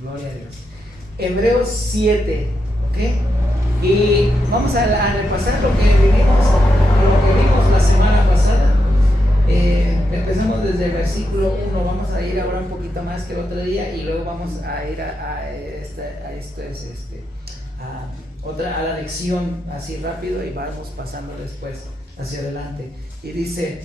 Gloria a Dios. Hebreos 7, ¿ok? Y vamos a repasar lo que vimos la semana pasada. Empezamos desde el versículo 1, vamos a ir ahora un poquito más que el otro día y luego vamos a ir a la lección así rápido y vamos pasando después hacia adelante. Y dice,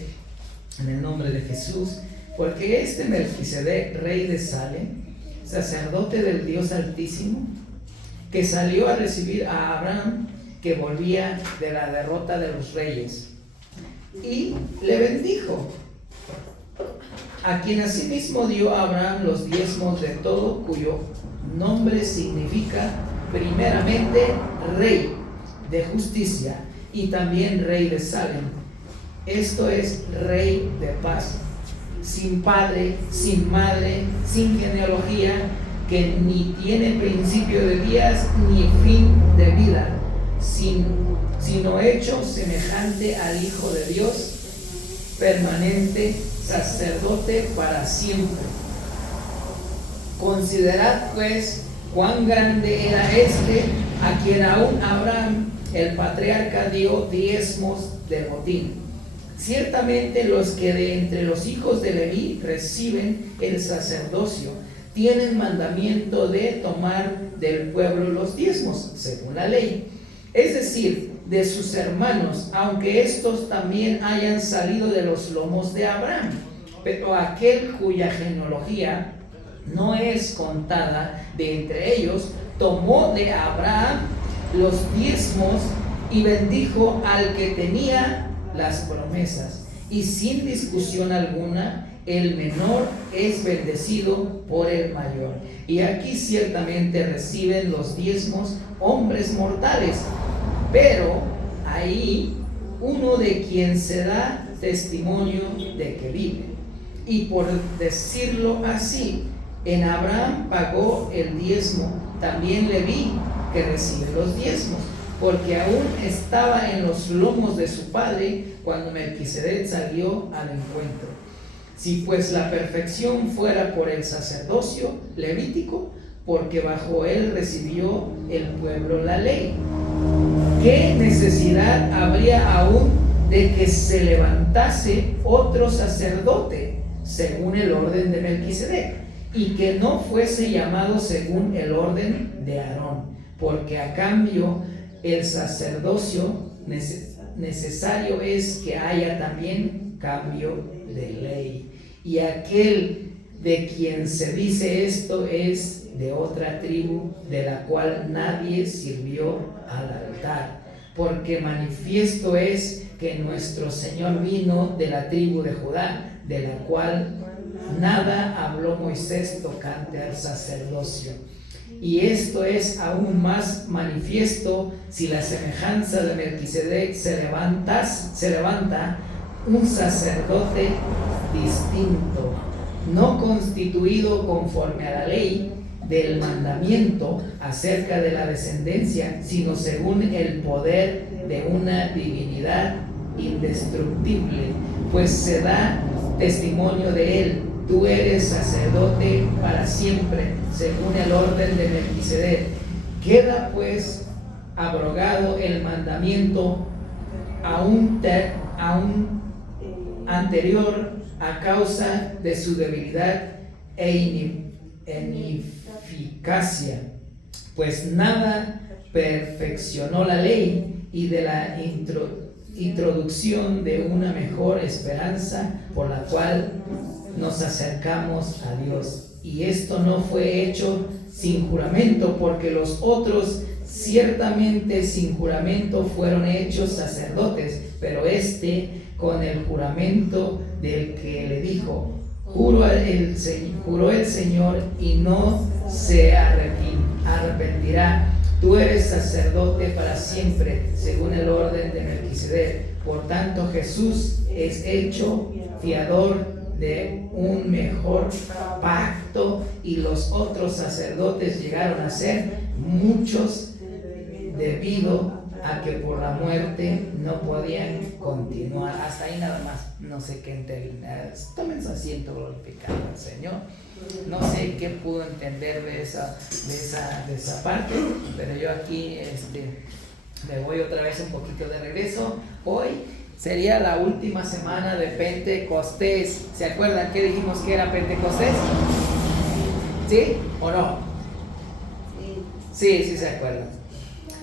en el nombre de Jesús, porque este Melquisedec, rey de Salem, sacerdote del Dios Altísimo, que salió a recibir a Abraham, que volvía de la derrota de los reyes, y le bendijo, a quien asimismo dio a Abraham los diezmos de todo, cuyo nombre significa primeramente rey de justicia y también rey de Salem, esto es rey de paz, sin padre, sin madre, sin genealogía, que ni tiene principio de días ni fin de vida, sino hecho semejante al Hijo de Dios, permanente, sacerdote para siempre. Considerad pues cuán grande era este, a quien aún Abraham el patriarca dio diezmos del botín. Ciertamente los que de entre los hijos de Leví reciben el sacerdocio tienen mandamiento de tomar del pueblo los diezmos, según la ley, es decir, de sus hermanos, aunque estos también hayan salido de los lomos de Abraham. Pero aquel cuya genealogía no es contada de entre ellos, tomó de Abraham los diezmos y bendijo al que tenía las promesas, y sin discusión alguna, el menor es bendecido por el mayor. Y aquí ciertamente reciben los diezmos hombres mortales, pero ahí uno de quien se da testimonio de que vive. Y por decirlo así, en Abraham pagó el diezmo, también Leví, que recibe los diezmos, porque aún estaba en los lomos de su padre cuando Melquisedec salió al encuentro. Si pues la perfección fuera por el sacerdocio levítico, porque bajo él recibió el pueblo la ley, ¿qué necesidad habría aún de que se levantase otro sacerdote según el orden de Melquisedec, y que no fuese llamado según el orden de Aarón? Porque a cambio el sacerdocio necesario es que haya también cambio de ley. Y aquel de quien se dice esto es de otra tribu, de la cual nadie sirvió al altar. Porque manifiesto es que nuestro Señor vino de la tribu de Judá, de la cual nada habló Moisés tocante al sacerdocio. Y esto es aún más manifiesto si la semejanza de Melquisedec se levanta un sacerdote distinto, no constituido conforme a la ley del mandamiento acerca de la descendencia, sino según el poder de una divinidad indestructible, pues se da testimonio de él: tú eres sacerdote para siempre, según el orden de Melquisedec. Queda pues abrogado el mandamiento aún anterior a causa de su debilidad e ineficacia, pues nada perfeccionó la ley, y de la introducción de una mejor esperanza por la cual nos acercamos a Dios. Y esto no fue hecho sin juramento, porque los otros ciertamente sin juramento fueron hechos sacerdotes, pero este con el juramento del que le dijo: juró el Señor y no se arrepentirá, tú eres sacerdote para siempre, según el orden de Melquisedec. Por tanto, Jesús es hecho fiador de un mejor pacto, y los otros sacerdotes llegaron a ser muchos debido a que por la muerte no podían continuar. Hasta ahí nada más, no sé qué entender. Tomen su asiento, glorificado al Señor. No sé qué pudo entender de esa parte, pero yo aquí me voy otra vez un poquito de regreso. Hoy sería la última semana de Pentecostés. ¿Se acuerdan qué dijimos que era Pentecostés? ¿Sí o no? Sí se acuerdan.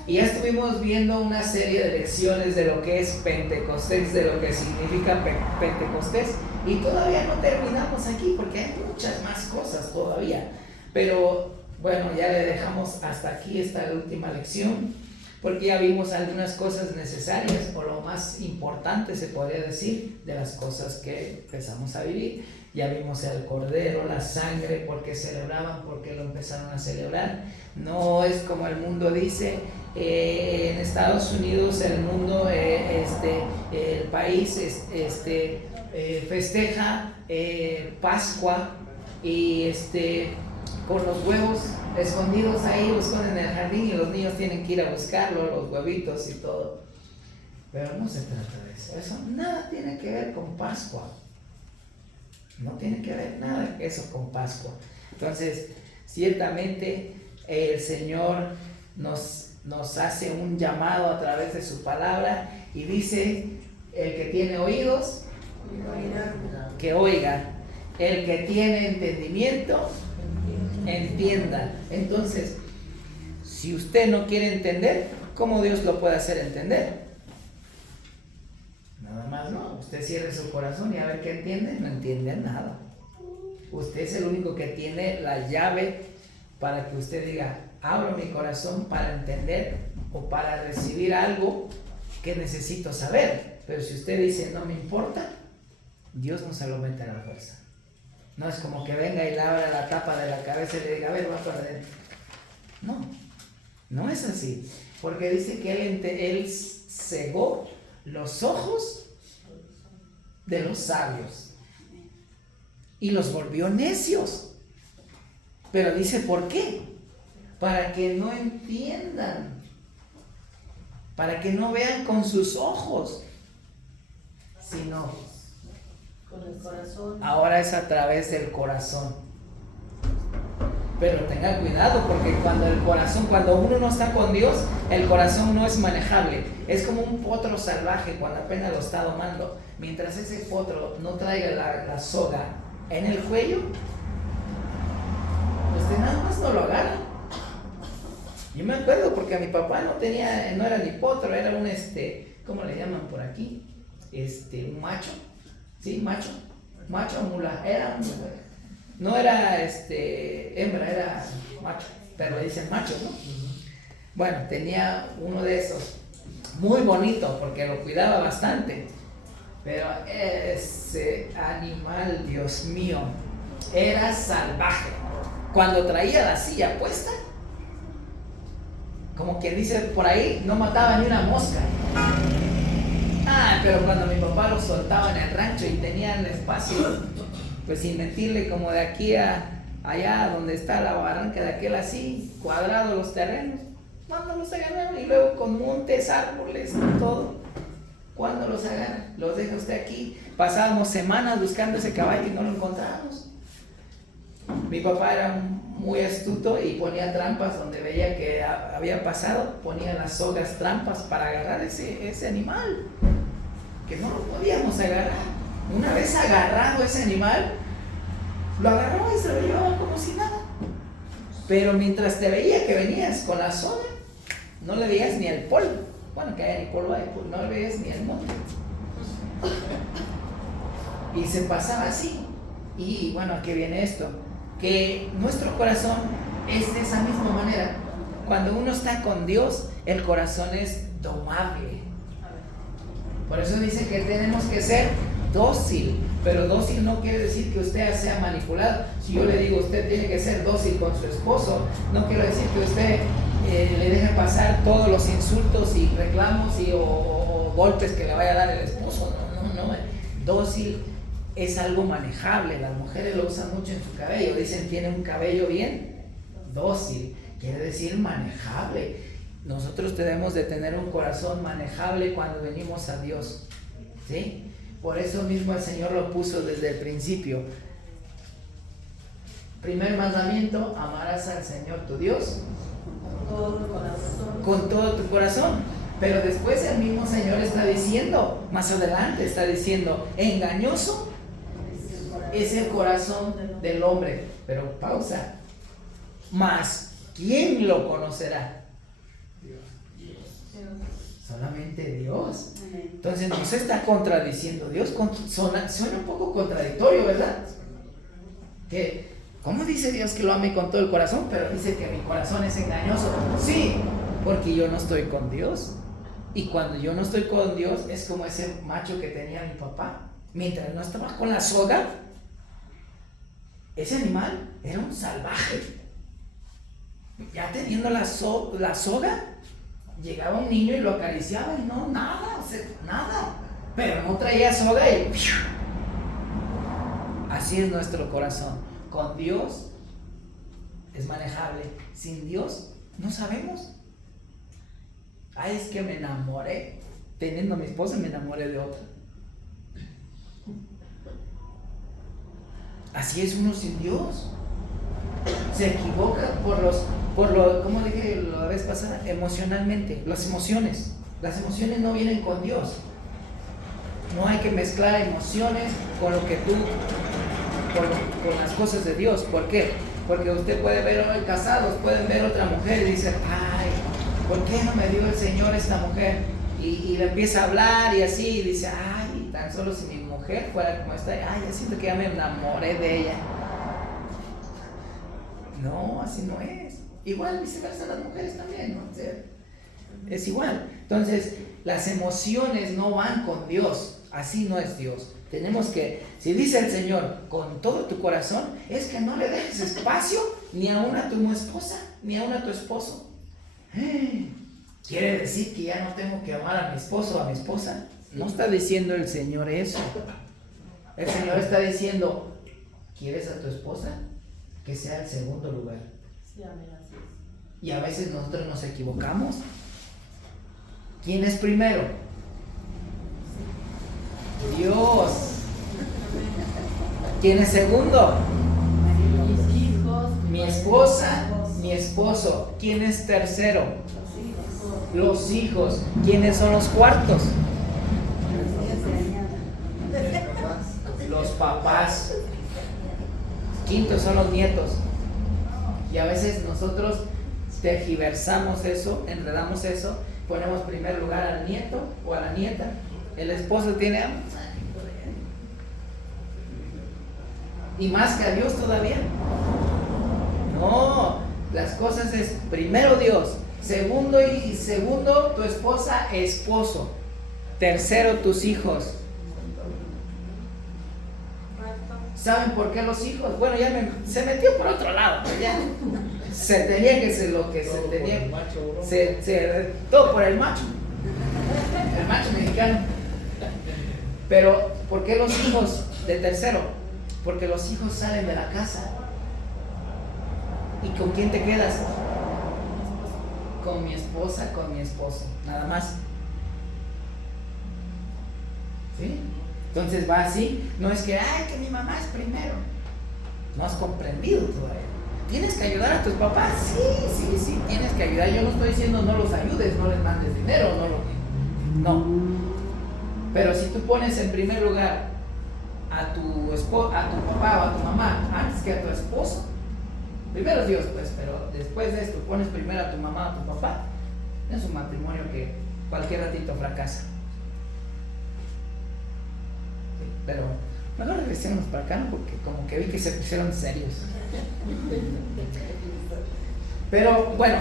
Y ya estuvimos viendo una serie de lecciones de lo que es Pentecostés, de lo que significa Pentecostés, y todavía no terminamos aquí porque hay muchas más cosas todavía. Pero bueno, ya le dejamos hasta aquí esta última lección, porque ya vimos algunas cosas necesarias, o lo más importante se podría decir, de las cosas que empezamos a vivir. Ya vimos el cordero, la sangre, por qué celebraban, por qué lo empezaron a celebrar. No es como el mundo dice. En Estados Unidos el mundo, el país festeja Pascua y con los huevos escondidos ahí, los esconden en el jardín y los niños tienen que ir a buscarlo, los huevitos y todo. Pero no se trata de eso. Eso nada tiene que ver con Pascua. No tiene que ver nada eso con Pascua. Entonces, ciertamente el Señor nos hace un llamado a través de su palabra y dice: el que tiene oídos, que oiga; el que tiene entendimiento, entienda. Entonces, si usted no quiere entender, ¿cómo Dios lo puede hacer entender? Nada más no. Usted cierre su corazón y a ver qué entiende. No entiende nada. Usted es el único que tiene la llave para que usted diga: abro mi corazón para entender o para recibir algo que necesito saber. Pero si usted dice no me importa, Dios no se lo mete a la fuerza. No es como que venga y le abra la tapa de la cabeza y le diga: a ver, va para adentro. No es así. Porque dice que él cegó los ojos de los sabios y los volvió necios. Pero dice: ¿por qué? Para que no entiendan, para que no vean con sus ojos, sino con el corazón. Ahora es a través del corazón. Pero tenga cuidado, porque cuando uno no está con Dios, el corazón no es manejable. Es como un potro salvaje cuando apenas lo está domando. Mientras ese potro no traiga la soga en el cuello, usted nada más no lo agarra. Yo me acuerdo porque a mi papá no era ni potro, era un ¿cómo le llaman por aquí? Un macho. Sí, macho o mula, no era hembra, era macho, pero le dicen macho, ¿no? Bueno, tenía uno de esos, muy bonito porque lo cuidaba bastante, pero ese animal, Dios mío, era salvaje. Cuando traía la silla puesta, como quien dice por ahí, no mataba ni una mosca. Pero cuando mi papá lo soltaba en el rancho y tenían espacio, pues sin mentirle, como de aquí a allá donde está la barranca de aquel así, cuadrados los terrenos, ¿cuándo los agarraron? Y luego con montes, árboles, todo, ¿cuándo los agarran? Los deja usted aquí. Pasábamos semanas buscando ese caballo y no lo encontrábamos. Mi papá era muy astuto y ponía trampas donde veía que había pasado, ponía las sogas trampas para agarrar ese animal, que no lo podíamos agarrar. Una vez agarrado ese animal, lo agarró y se lo llevaba como si nada. Pero mientras te veía que venías con la soga, no le veías ni el polvo. Bueno, que haya ni polvo hay, pues no le veías ni el monte. Y se pasaba así. Y bueno, ¿a qué viene esto? Que nuestro corazón es de esa misma manera. Cuando uno está con Dios, el corazón es domable. Por eso dice que tenemos que ser dócil, pero dócil no quiere decir que usted sea manipulado. Si yo le digo usted tiene que ser dócil con su esposo, no quiero decir que usted le deje pasar todos los insultos y reclamos o golpes que le vaya a dar el esposo. No. Dócil es algo manejable. Las mujeres lo usan mucho en su cabello. Dicen tiene un cabello bien dócil, quiere decir manejable. nosotros debemos de tener un corazón manejable cuando venimos a Dios, ¿sí? Por eso mismo el Señor lo puso desde el principio. Primer mandamiento: amarás al Señor tu Dios con todo tu corazón. Pero después el mismo Señor está diciendo, más adelante está diciendo, engañoso es el corazón del hombre. Pero pausa, mas ¿quién lo conocerá? Solamente Dios. Entonces no se está contradiciendo Dios. Suena un poco contradictorio, ¿verdad? Que ¿cómo dice Dios que lo ame con todo el corazón? Pero dice que mi corazón es engañoso. Sí, porque yo no estoy con Dios. Y cuando yo no estoy con Dios, es como ese macho que tenía mi papá. Mientras no estaba con la soga, ese animal era un salvaje. Ya teniendo la soga, llegaba un niño y lo acariciaba y no, nada, o sea, nada. Pero no traía soga y ¡piu! Así es nuestro corazón. Con Dios es manejable. Sin Dios no sabemos. Ay, es que me enamoré. Teniendo a mi esposa me enamoré de otra. Así es uno sin Dios. Se equivoca como dije la vez pasada, emocionalmente. Las emociones no vienen con Dios. No hay que mezclar emociones con lo que tú, con las cosas de Dios. ¿Por qué? Porque usted puede ver hoy casados, pueden ver otra mujer y dicen, ay, ¿por qué no me dio el Señor esta mujer? Y le empieza a hablar y así, y dice, ay, tan solo si mi mujer fuera como esta, ay, ya siento que ya me enamoré de ella. No, así no es. Igual viceversa las mujeres también, ¿no? O sea, es igual. Entonces, las emociones no van con Dios. Así no es Dios. Tenemos que, si dice el Señor, con todo tu corazón, es que no le dejes espacio ni aún a tu esposa, ni aún a tu esposo. ¿Quiere decir que ya no tengo que amar a mi esposo o a mi esposa? No está diciendo el Señor eso. El Señor está diciendo, ¿quieres a tu esposa? Que sea el segundo lugar. Sí, amén, así es. Y a veces nosotros nos equivocamos. ¿Quién es primero? Dios. ¿Quién es segundo? Mis hijos, Mi esposa, mi esposo. ¿Quién es tercero? Los hijos. ¿Quiénes son los cuartos? Los papás. Quintos son los nietos. Y a veces nosotros tergiversamos eso, enredamos eso, ponemos primer lugar al nieto o a la nieta. El esposo tiene hambre. Y más que a Dios todavía. No, las cosas es primero Dios, segundo tu esposa, esposo, tercero tus hijos. ¿Saben por qué los hijos? Bueno, ya se metió por otro lado. Ya se tenía que ser lo que todo se tenía. Todo por el macho. El macho mexicano. Pero, ¿por qué los hijos de tercero? Porque los hijos salen de la casa. ¿Y con quién te quedas? Con mi esposa, con mi esposo. Nada más. ¿Sí? Entonces va así, no es que, ay, que mi mamá es primero. No has comprendido todavía. ¿Tienes que ayudar a tus papás? Sí, tienes que ayudar. Yo no estoy diciendo no los ayudes, no les mandes dinero, no. Pero si tú pones en primer lugar a tu papá o a tu mamá antes que a tu esposo, primero es Dios, pues, pero después de esto pones primero a tu mamá o a tu papá, es un matrimonio que cualquier ratito fracasa. Pero mejor regresemos para acá, ¿no? Porque como que vi que se pusieron serios. Pero bueno,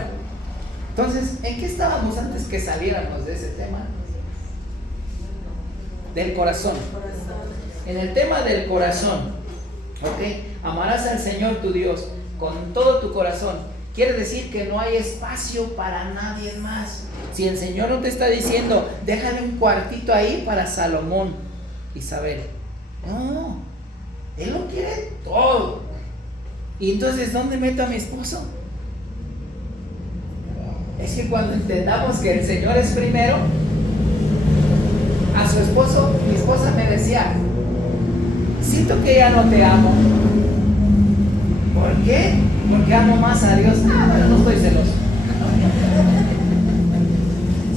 entonces, ¿en qué estábamos antes que saliéramos de ese tema? Del corazón. En el tema del corazón, ¿ok? Amarás al Señor tu Dios con todo tu corazón. Quiere decir que no hay espacio para nadie más. Si el Señor no te está diciendo, déjale un cuartito ahí para Salomón, Isabel, no, Él lo quiere todo. Y entonces, ¿dónde meto a mi esposo? Es que cuando entendamos que el Señor es primero, a su esposo, mi esposa me decía, siento que ya no te amo. ¿Por qué? Porque amo más a Dios. Ah, bueno, no estoy celoso.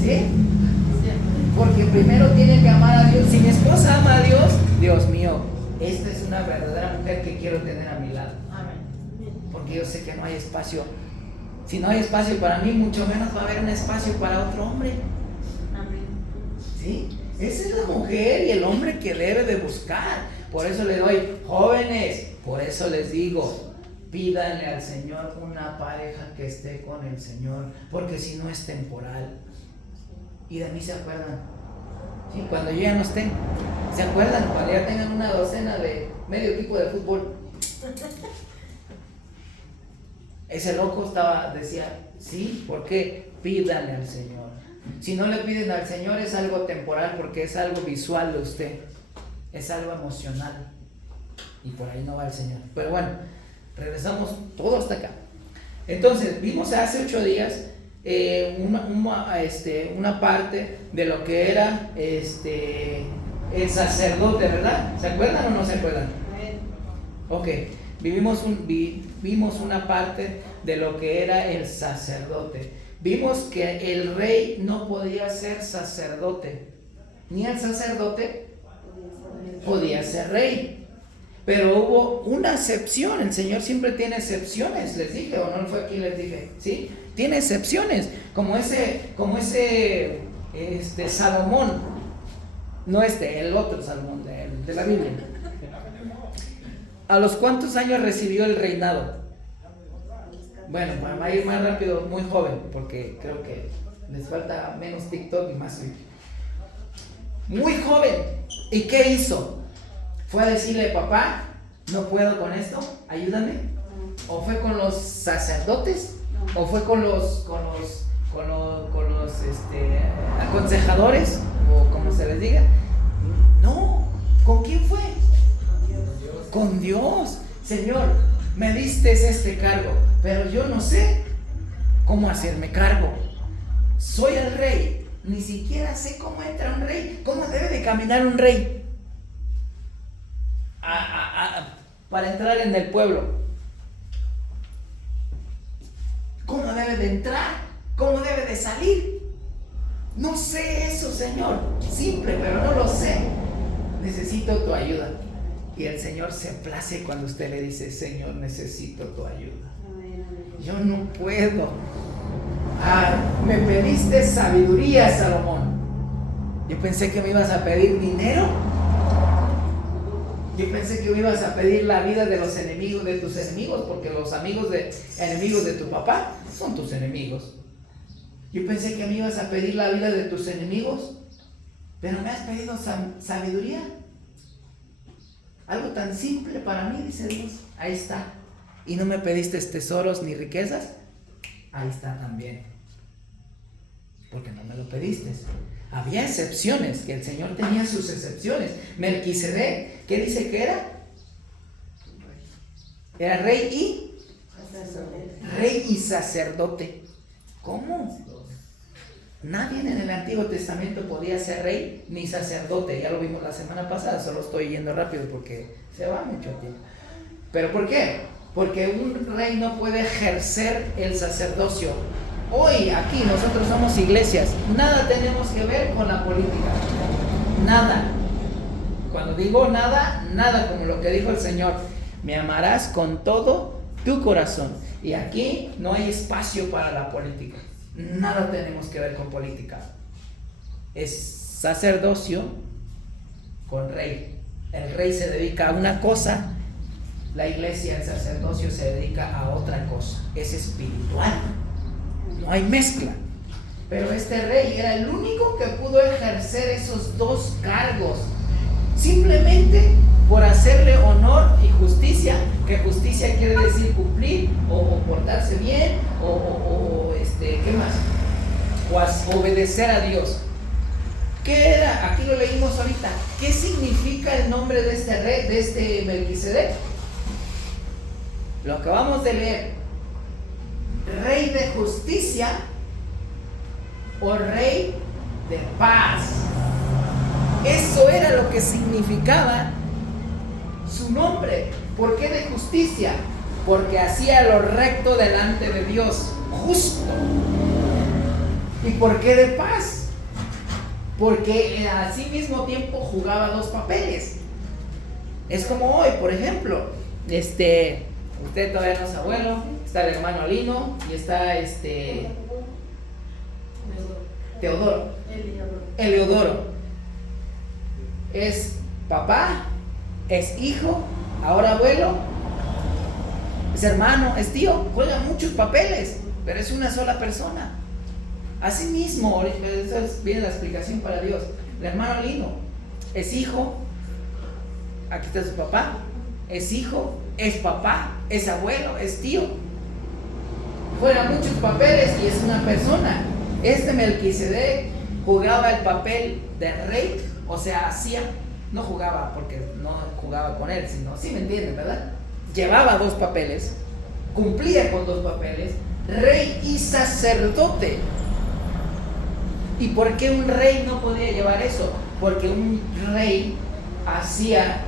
¿Sí? Porque primero tiene que amar a Dios. Si mi esposa ama a Dios, Dios mío, esta es una verdadera mujer que quiero tener a mi lado. Porque yo sé que no hay espacio. Si no hay espacio para mí, mucho menos va a haber un espacio para otro hombre. ¿Sí? Esa es la mujer y el hombre que debe de buscar. Por eso le doy, jóvenes, por eso les digo, pídanle al Señor una pareja que esté con el Señor, porque si no es temporal. Y de mí se acuerdan. Sí, cuando yo ya no esté, ¿se acuerdan? Cuando ya tengan una docena de medio equipo de fútbol. Ese loco decía, sí, ¿por qué? Pídanle al Señor. Si no le piden al Señor es algo temporal, porque es algo visual de usted, es algo emocional, y por ahí no va el Señor. Pero bueno, regresamos todo hasta acá. Entonces, vimos hace 8 días una parte de lo que era el sacerdote, ¿verdad? ¿Se acuerdan o no se acuerdan? Ok, vimos una parte de lo que era el sacerdote. Vimos que el rey no podía ser sacerdote, ni el sacerdote podía ser rey. Pero hubo una excepción. El Señor siempre tiene excepciones, les dije, o no fue aquí, les dije, ¿sí? Tiene excepciones, como ese Salomón, no el otro Salomón de la Biblia. ¿A los cuántos años recibió el reinado? Bueno, va a ir más rápido, muy joven, porque creo que les falta menos TikTok y más YouTube. Muy joven. ¿Y qué hizo? ¿Fue a decirle, papá, no puedo con esto, ayúdame? ¿O fue con los sacerdotes? ¿O fue con los aconsejadores? O como se les diga. No, ¿con quién fue? Con Dios. Señor, me diste este cargo, pero yo no sé cómo hacerme cargo. Soy el rey, ni siquiera sé cómo entra un rey, cómo debe de caminar un rey para entrar en el pueblo. ¿Cómo debe de entrar? ¿Cómo debe de salir? No sé eso, Señor. Simple, pero no lo sé. Necesito tu ayuda. Y el Señor se place cuando usted le dice, Señor, necesito tu ayuda. Yo no puedo. Me pediste sabiduría, Salomón. Yo pensé que me ibas a pedir dinero. Yo pensé que me ibas a pedir la vida de los enemigos, de tus enemigos, porque los enemigos de tu papá son tus enemigos. Yo pensé que me ibas a pedir la vida de tus enemigos, pero me has pedido sabiduría. Algo tan simple para mí, dice Dios. Ahí está. Y no me pediste tesoros ni riquezas. Ahí está también. Porque no me lo pediste. Había excepciones, que el Señor tenía sus excepciones. Melquisedec, ¿qué dice que era? Era rey y sacerdote. ¿Cómo? Nadie en el Antiguo Testamento podía ser rey ni sacerdote. Ya lo vimos la semana pasada, solo estoy yendo rápido porque se va mucho tiempo. ¿Pero por qué? Porque un rey no puede ejercer el sacerdocio. Hoy aquí nosotros somos iglesias, nada tenemos que ver con la política. Nada. Cuando digo nada, nada, como lo que dijo el Señor. Me amarás con todo tu corazón. Y aquí no hay espacio para la política. Nada tenemos que ver con política. Es sacerdocio con rey. El rey se dedica a una cosa, la iglesia, el sacerdocio se dedica a otra cosa. Es espiritual. No hay mezcla. Pero este rey era el único que pudo ejercer esos dos cargos, simplemente por hacerle honor y justicia, que justicia quiere decir cumplir o portarse bien ¿qué más? O obedecer a Dios. ¿Qué era? Aquí lo leímos ahorita. ¿Qué significa el nombre de este rey, de este Melquisedec? Lo acabamos de leer. Rey de justicia o rey de paz. Eso era lo que significaba su nombre. ¿Por qué de justicia? Porque hacía lo recto delante de Dios, justo. ¿Y por qué de paz? Porque al mismo tiempo jugaba dos papeles. Es como hoy, por ejemplo, usted todavía no es abuelo, está el hermano Lino y está Teodoro, Eleodoro. Es papá, es hijo, ahora abuelo, es hermano, es tío, juega muchos papeles, pero es una sola persona. Así mismo, esa viene la explicación para Dios. El hermano Lino es hijo, aquí está su papá, es hijo, es papá, es abuelo, es tío. Juega muchos papeles y es una persona. Melquisedec jugaba el papel de rey, o sea, no jugaba porque no jugaba con él, sino, sí me entienden, ¿verdad? Llevaba dos papeles, cumplía con dos papeles, rey y sacerdote. ¿Y por qué un rey no podía llevar eso? Porque un rey hacía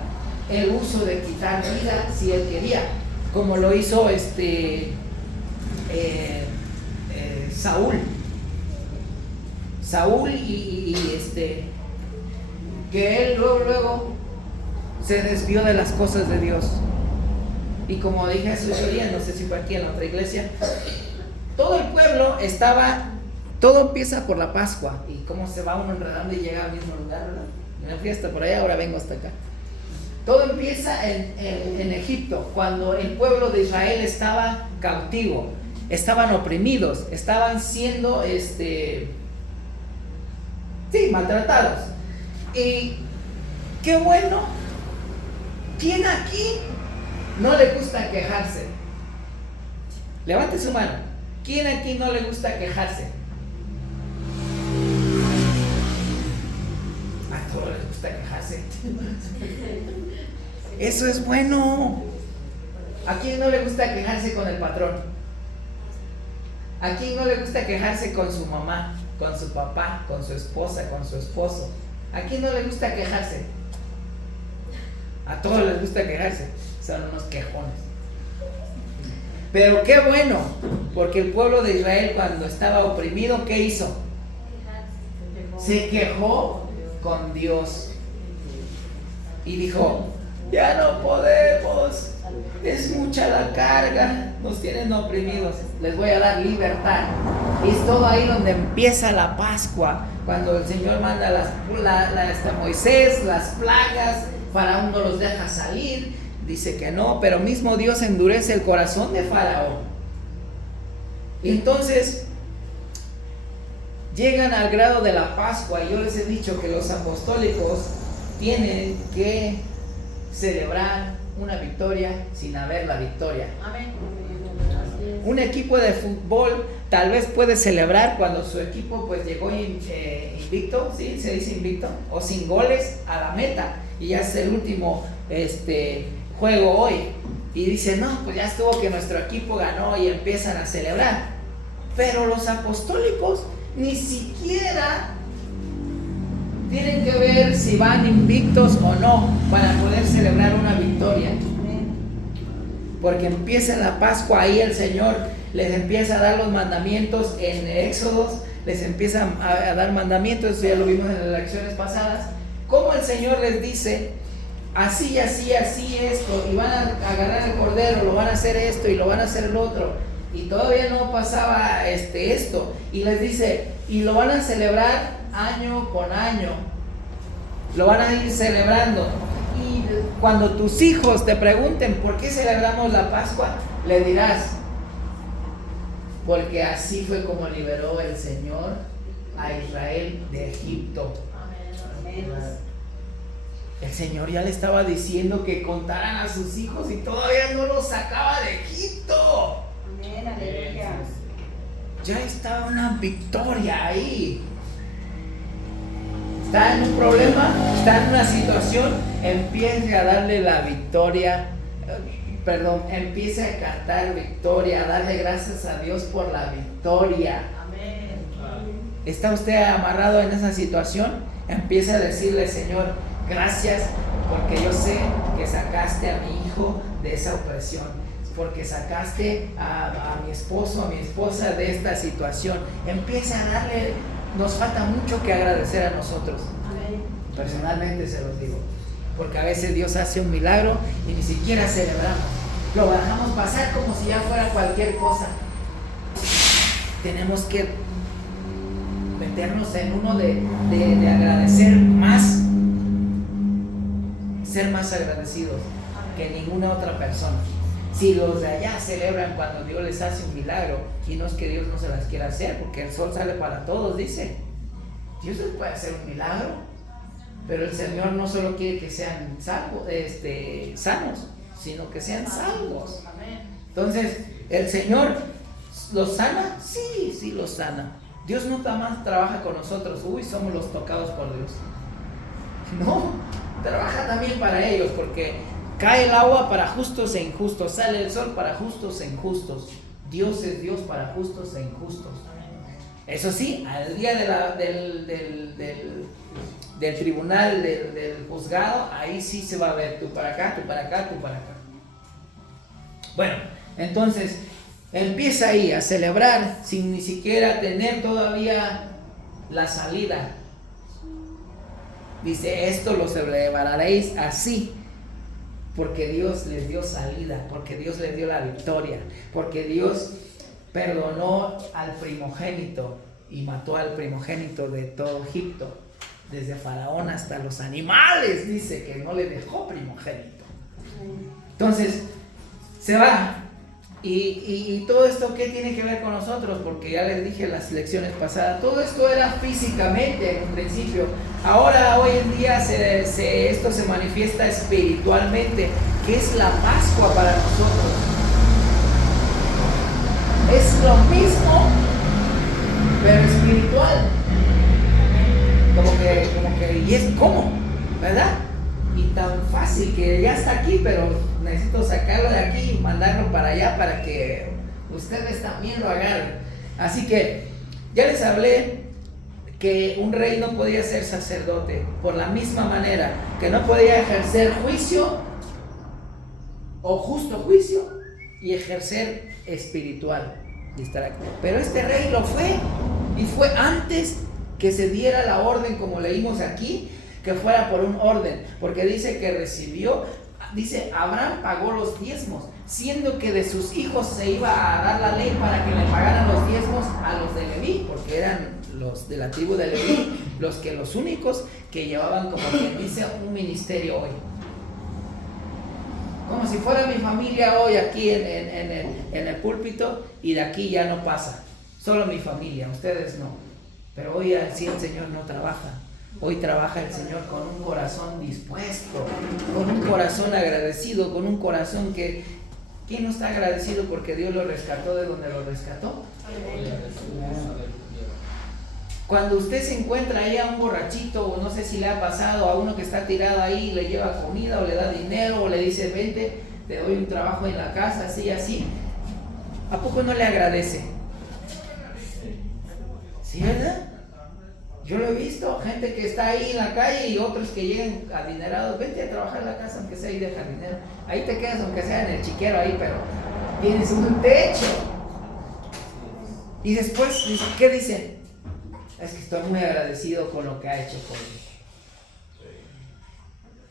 el uso de quitar vida si él quería, como lo hizo Saúl que él luego se desvió de las cosas de Dios. Y como dije hace 8 días, no sé si fue aquí en la otra iglesia, todo el pueblo todo empieza por la Pascua. Y cómo se va uno enredando y llega al mismo lugar, ¿verdad? Me fui hasta por allá, ahora vengo hasta acá. Todo empieza en Egipto, cuando el pueblo de Israel estaba cautivo, estaban oprimidos, estaban siendo maltratados. Y qué bueno, ¿quién aquí no le gusta quejarse? Levante su mano. ¿Quién aquí no le gusta quejarse? A todos les gusta quejarse. Eso es bueno. ¿A quién no le gusta quejarse con el patrón? ¿A quién no le gusta quejarse con su mamá, con su papá, con su esposa, con su esposo? ¿A quién no le gusta quejarse? A todos les gusta quejarse. Son unos quejones. Pero qué bueno, porque el pueblo de Israel, cuando estaba oprimido, ¿qué hizo? Se quejó con Dios y dijo: ya no podemos, es mucha la carga, nos tienen oprimidos, les voy a dar libertad. Y es todo ahí donde empieza la Pascua, cuando el Señor manda Moisés, las plagas. Faraón no los deja salir, dice que no, pero mismo Dios endurece el corazón de Faraón. Y entonces llegan al grado de la Pascua, y yo les he dicho que los apostólicos tienen que celebrar una victoria sin haber la victoria. Amén. Un equipo de fútbol tal vez puede celebrar cuando su equipo pues llegó invicto, ¿sí? Se dice invicto, o sin goles a la meta, y ya es el último juego hoy, y dice: no, pues ya estuvo que nuestro equipo ganó, y empiezan a celebrar. Pero los apostólicos ni siquiera tienen que ver si van invictos o no para poder celebrar una victoria, porque empieza la Pascua. Ahí el Señor les empieza a dar los mandamientos en Éxodos, les empieza a dar mandamientos. Eso ya lo vimos en las lecciones pasadas, cómo el Señor les dice: así, así, así esto, y van a agarrar el cordero, lo van a hacer esto y lo van a hacer el otro, y todavía no pasaba esto, y les dice: y lo van a celebrar año con año, lo van a ir celebrando. Y cuando tus hijos te pregunten por qué celebramos la Pascua, le dirás: porque así fue como liberó el Señor a Israel de Egipto. Amén. El Señor ya le estaba diciendo que contaran a sus hijos y todavía no los sacaba de Egipto. Amén, aleluya. Ya estaba una victoria ahí. Está en un problema, está en una situación, empiece a darle la victoria, empiece a cantar victoria, a darle gracias a Dios por la victoria. Amén. ¿Está usted amarrado en esa situación? Empieza a decirle: Señor, gracias porque yo sé que sacaste a mi hijo de esa opresión, porque sacaste a mi esposo, a mi esposa de esta situación. Empieza a darle, nos falta mucho que agradecer a nosotros. Personalmente se los digo, porque a veces Dios hace un milagro y ni siquiera celebramos, lo dejamos pasar como si ya fuera cualquier cosa. Tenemos que meternos en uno de agradecer más, ser más agradecidos que ninguna otra persona. Si los de allá celebran cuando Dios les hace un milagro, y no es que Dios no se las quiera hacer, porque el sol sale para todos, dice. Dios les puede hacer un milagro, pero el Señor no solo quiere que sean sanos, sino que sean salvos. Entonces, ¿el Señor los sana? Sí los sana. Dios no nada más trabaja con nosotros, somos los tocados por Dios. No, trabaja también para ellos, porque cae el agua para justos e injustos, sale el sol para justos e injustos. Dios es Dios para justos e injustos. Eso sí, al día del tribunal, del juzgado, ahí sí se va a ver, tú para acá, tú para acá, tú para acá. Bueno, entonces empieza ahí a celebrar sin ni siquiera tener todavía la salida. Dice: esto lo celebraréis así, porque Dios les dio salida, porque Dios les dio la victoria, porque Dios perdonó al primogénito y mató al primogénito de todo Egipto, desde Faraón hasta los animales, dice que no le dejó primogénito. Entonces se va. Y todo esto, ¿qué tiene que ver con nosotros? Porque ya les dije en las lecciones pasadas, todo esto era físicamente en un principio. Ahora, hoy en día, esto se manifiesta espiritualmente, que es la Pascua para nosotros. Es lo mismo, pero espiritual. Como que, y es como, ¿verdad? Y tan fácil que ya está aquí, pero necesito sacarlo de aquí y mandarlo para allá para que ustedes también lo agarren. Así que ya les hablé que un rey no podía ser sacerdote, por la misma manera que no podía ejercer juicio o justo juicio y ejercer espiritual. Pero este rey lo fue, y fue antes que se diera la orden, como leímos aquí, que fuera por un orden, porque dice que Abraham pagó los diezmos, siendo que de sus hijos se iba a dar la ley para que le pagaran los diezmos a los de Leví, porque eran los de la tribu de Leví los únicos que llevaban, como quien dice, un ministerio hoy. Como si fuera mi familia hoy aquí en el púlpito, y de aquí ya no pasa, solo mi familia, ustedes no. Pero hoy así el Señor no trabaja. Hoy trabaja el Señor con un corazón dispuesto, con un corazón agradecido, con un corazón que... ¿Quién no está agradecido porque Dios lo rescató de donde lo rescató? Cuando usted se encuentra ahí a un borrachito, o no sé si le ha pasado a uno que está tirado ahí, le lleva comida o le da dinero o le dice: vente, te doy un trabajo en la casa, así, ¿a poco no le agradece? ¿Sí, verdad? Yo lo he visto, gente que está ahí en la calle y otros que llegan adinerados: vente a trabajar en la casa aunque sea ahí de jardinero, ahí te quedas aunque sea en el chiquero ahí, pero tienes un techo. Y después, ¿qué dice? Es que estoy muy agradecido con lo que ha hecho por mí.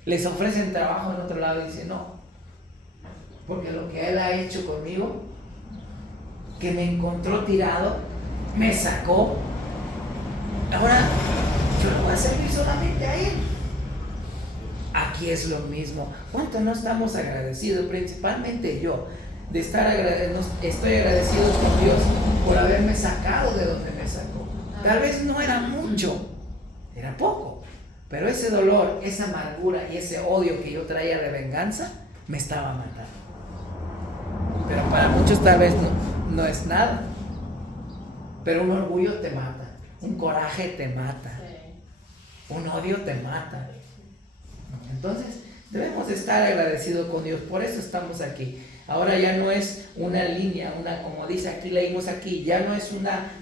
Les ofrecen trabajo en otro lado y dice: no, porque lo que Él ha hecho conmigo, que me encontró tirado, me sacó, ahora yo lo voy a servir solamente a Él. Aquí es lo mismo. ¿Cuánto no estamos agradecidos? Principalmente yo, de estoy agradecido con Dios por haberme sacado de donde me sacó. Tal vez no era mucho, era poco, pero ese dolor, esa amargura y ese odio que yo traía de venganza me estaba matando. Pero para muchos tal vez no es nada, pero un orgullo te mata, un coraje te mata, un odio te mata. Entonces debemos estar agradecidos con Dios, por eso estamos aquí. Ahora ya no es una línea, como dice aquí, leímos aquí, ya no es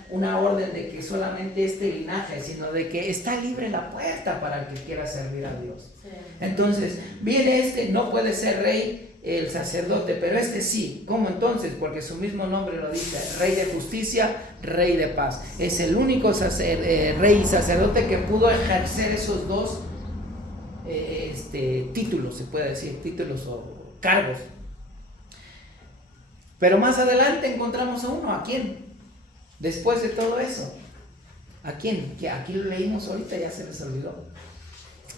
una orden de que solamente este linaje, sino de que está libre la puerta para el que quiera servir a Dios. Sí. Entonces, viene no puede ser rey el sacerdote, pero sí. ¿Cómo entonces? Porque su mismo nombre lo dice, rey de justicia, rey de paz. Es el único rey y sacerdote que pudo ejercer esos dos títulos, se puede decir, títulos o cargos. Pero más adelante encontramos a uno. ¿A quién? Después de todo eso, ¿a quién? Que aquí lo leímos ahorita, ya se les olvidó.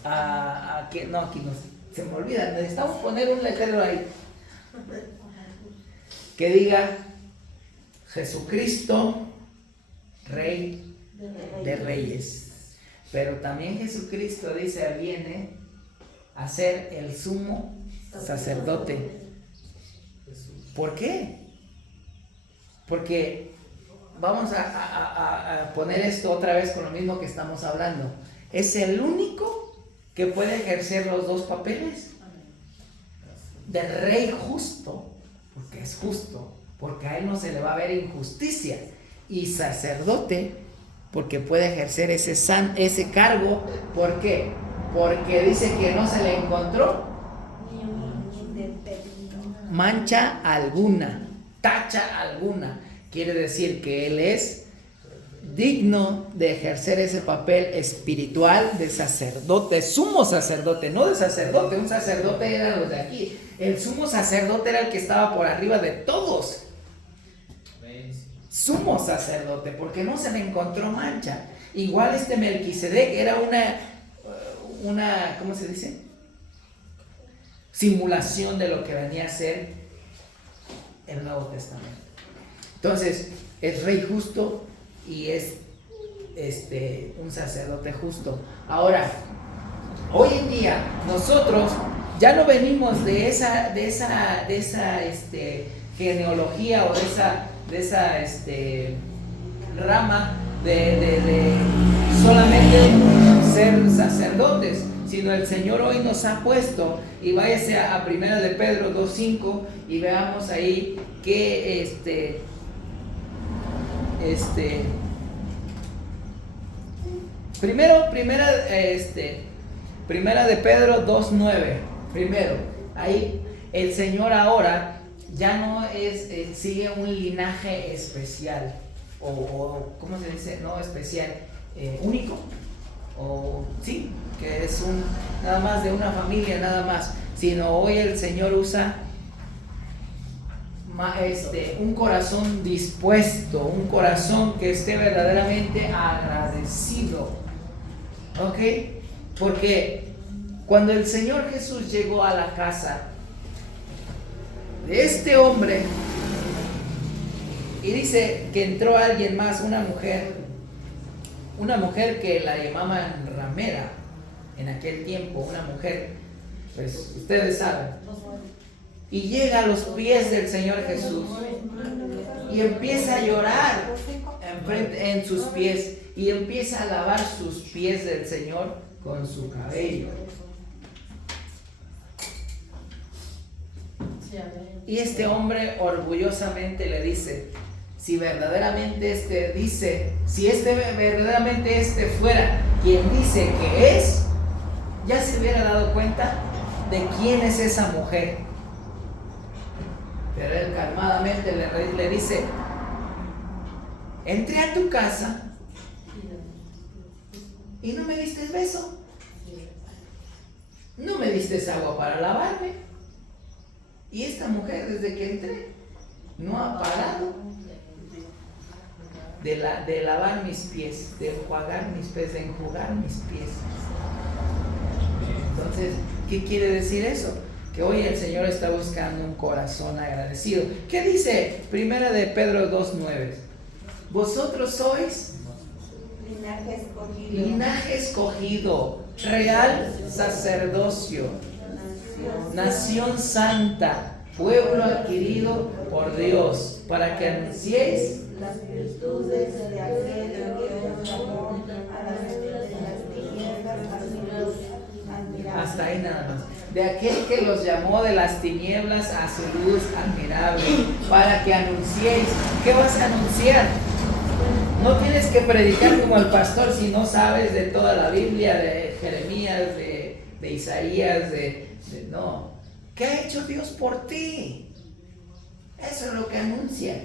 ¿A quién? No, aquí no, se me olvida. Necesitamos poner un letrero ahí que diga Jesucristo, Rey de Reyes. Pero también Jesucristo dice, viene a ser el sumo sacerdote. ¿Por qué? Porque vamos a poner esto otra vez con lo mismo que estamos hablando. Es el único que puede ejercer los dos papeles. De rey justo, porque es justo, porque a él no se le va a ver injusticia. Y sacerdote, porque puede ejercer ese cargo. ¿Por qué? Porque dice que no se le encontró mancha alguna, tacha alguna. Quiere decir que él es digno de ejercer ese papel espiritual de sacerdote, sumo sacerdote, no de sacerdote. Un sacerdote era los de aquí. El sumo sacerdote era el que estaba por arriba de todos. Sumo sacerdote, porque no se le encontró mancha. Igual Melquisedec era una, ¿cómo se dice? Simulación de lo que venía a ser el Nuevo Testamento. Entonces, es rey justo y es un sacerdote justo. Ahora, hoy en día, nosotros ya no venimos de esa genealogía o de esa rama de solamente ser sacerdotes, sino el Señor hoy nos ha puesto, y váyase a 1 de Pedro 2:5 y veamos ahí que primera de Pedro 2:9. Primero, ahí el Señor ahora ya no sigue un linaje especial, o ¿cómo se dice? No especial, único, o sí, que es nada más de una familia, nada más, sino hoy el Señor usa un corazón dispuesto, un corazón que esté verdaderamente agradecido, ¿ok? Porque cuando el Señor Jesús llegó a la casa de este hombre, y dice que entró alguien más, una mujer que la llamaban ramera en aquel tiempo, una mujer, pues ustedes saben, y llega a los pies del Señor Jesús y empieza a llorar en sus pies y empieza a lavar sus pies del Señor con su cabello. Y este hombre orgullosamente le dice, si verdaderamente verdaderamente fuera quien dice que es, ya se hubiera dado cuenta de quién es esa mujer. Pero él calmadamente le dice, entré a tu casa y no me diste beso, no me diste agua para lavarme, y esta mujer desde que entré no ha parado de lavar mis pies, de enjuagar mis pies, de enjugar mis pies. Entonces, ¿qué quiere decir eso? Que hoy el Señor está buscando un corazón agradecido. ¿Qué dice 1 de Pedro 2:9? Vosotros sois linaje escogido, real sacerdocio, nación santa, pueblo adquirido por Dios, para que anunciéis las virtudes de aquel que os llamó a las tinieblas, a admirable. Hasta ahí nada más. De aquel que los llamó de las tinieblas a su luz admirable, para que anunciéis. ¿Qué vas a anunciar? No tienes que predicar como el pastor si no sabes de toda la Biblia, de Jeremías, de Isaías, no. ¿Qué ha hecho Dios por ti? Eso es lo que anuncia.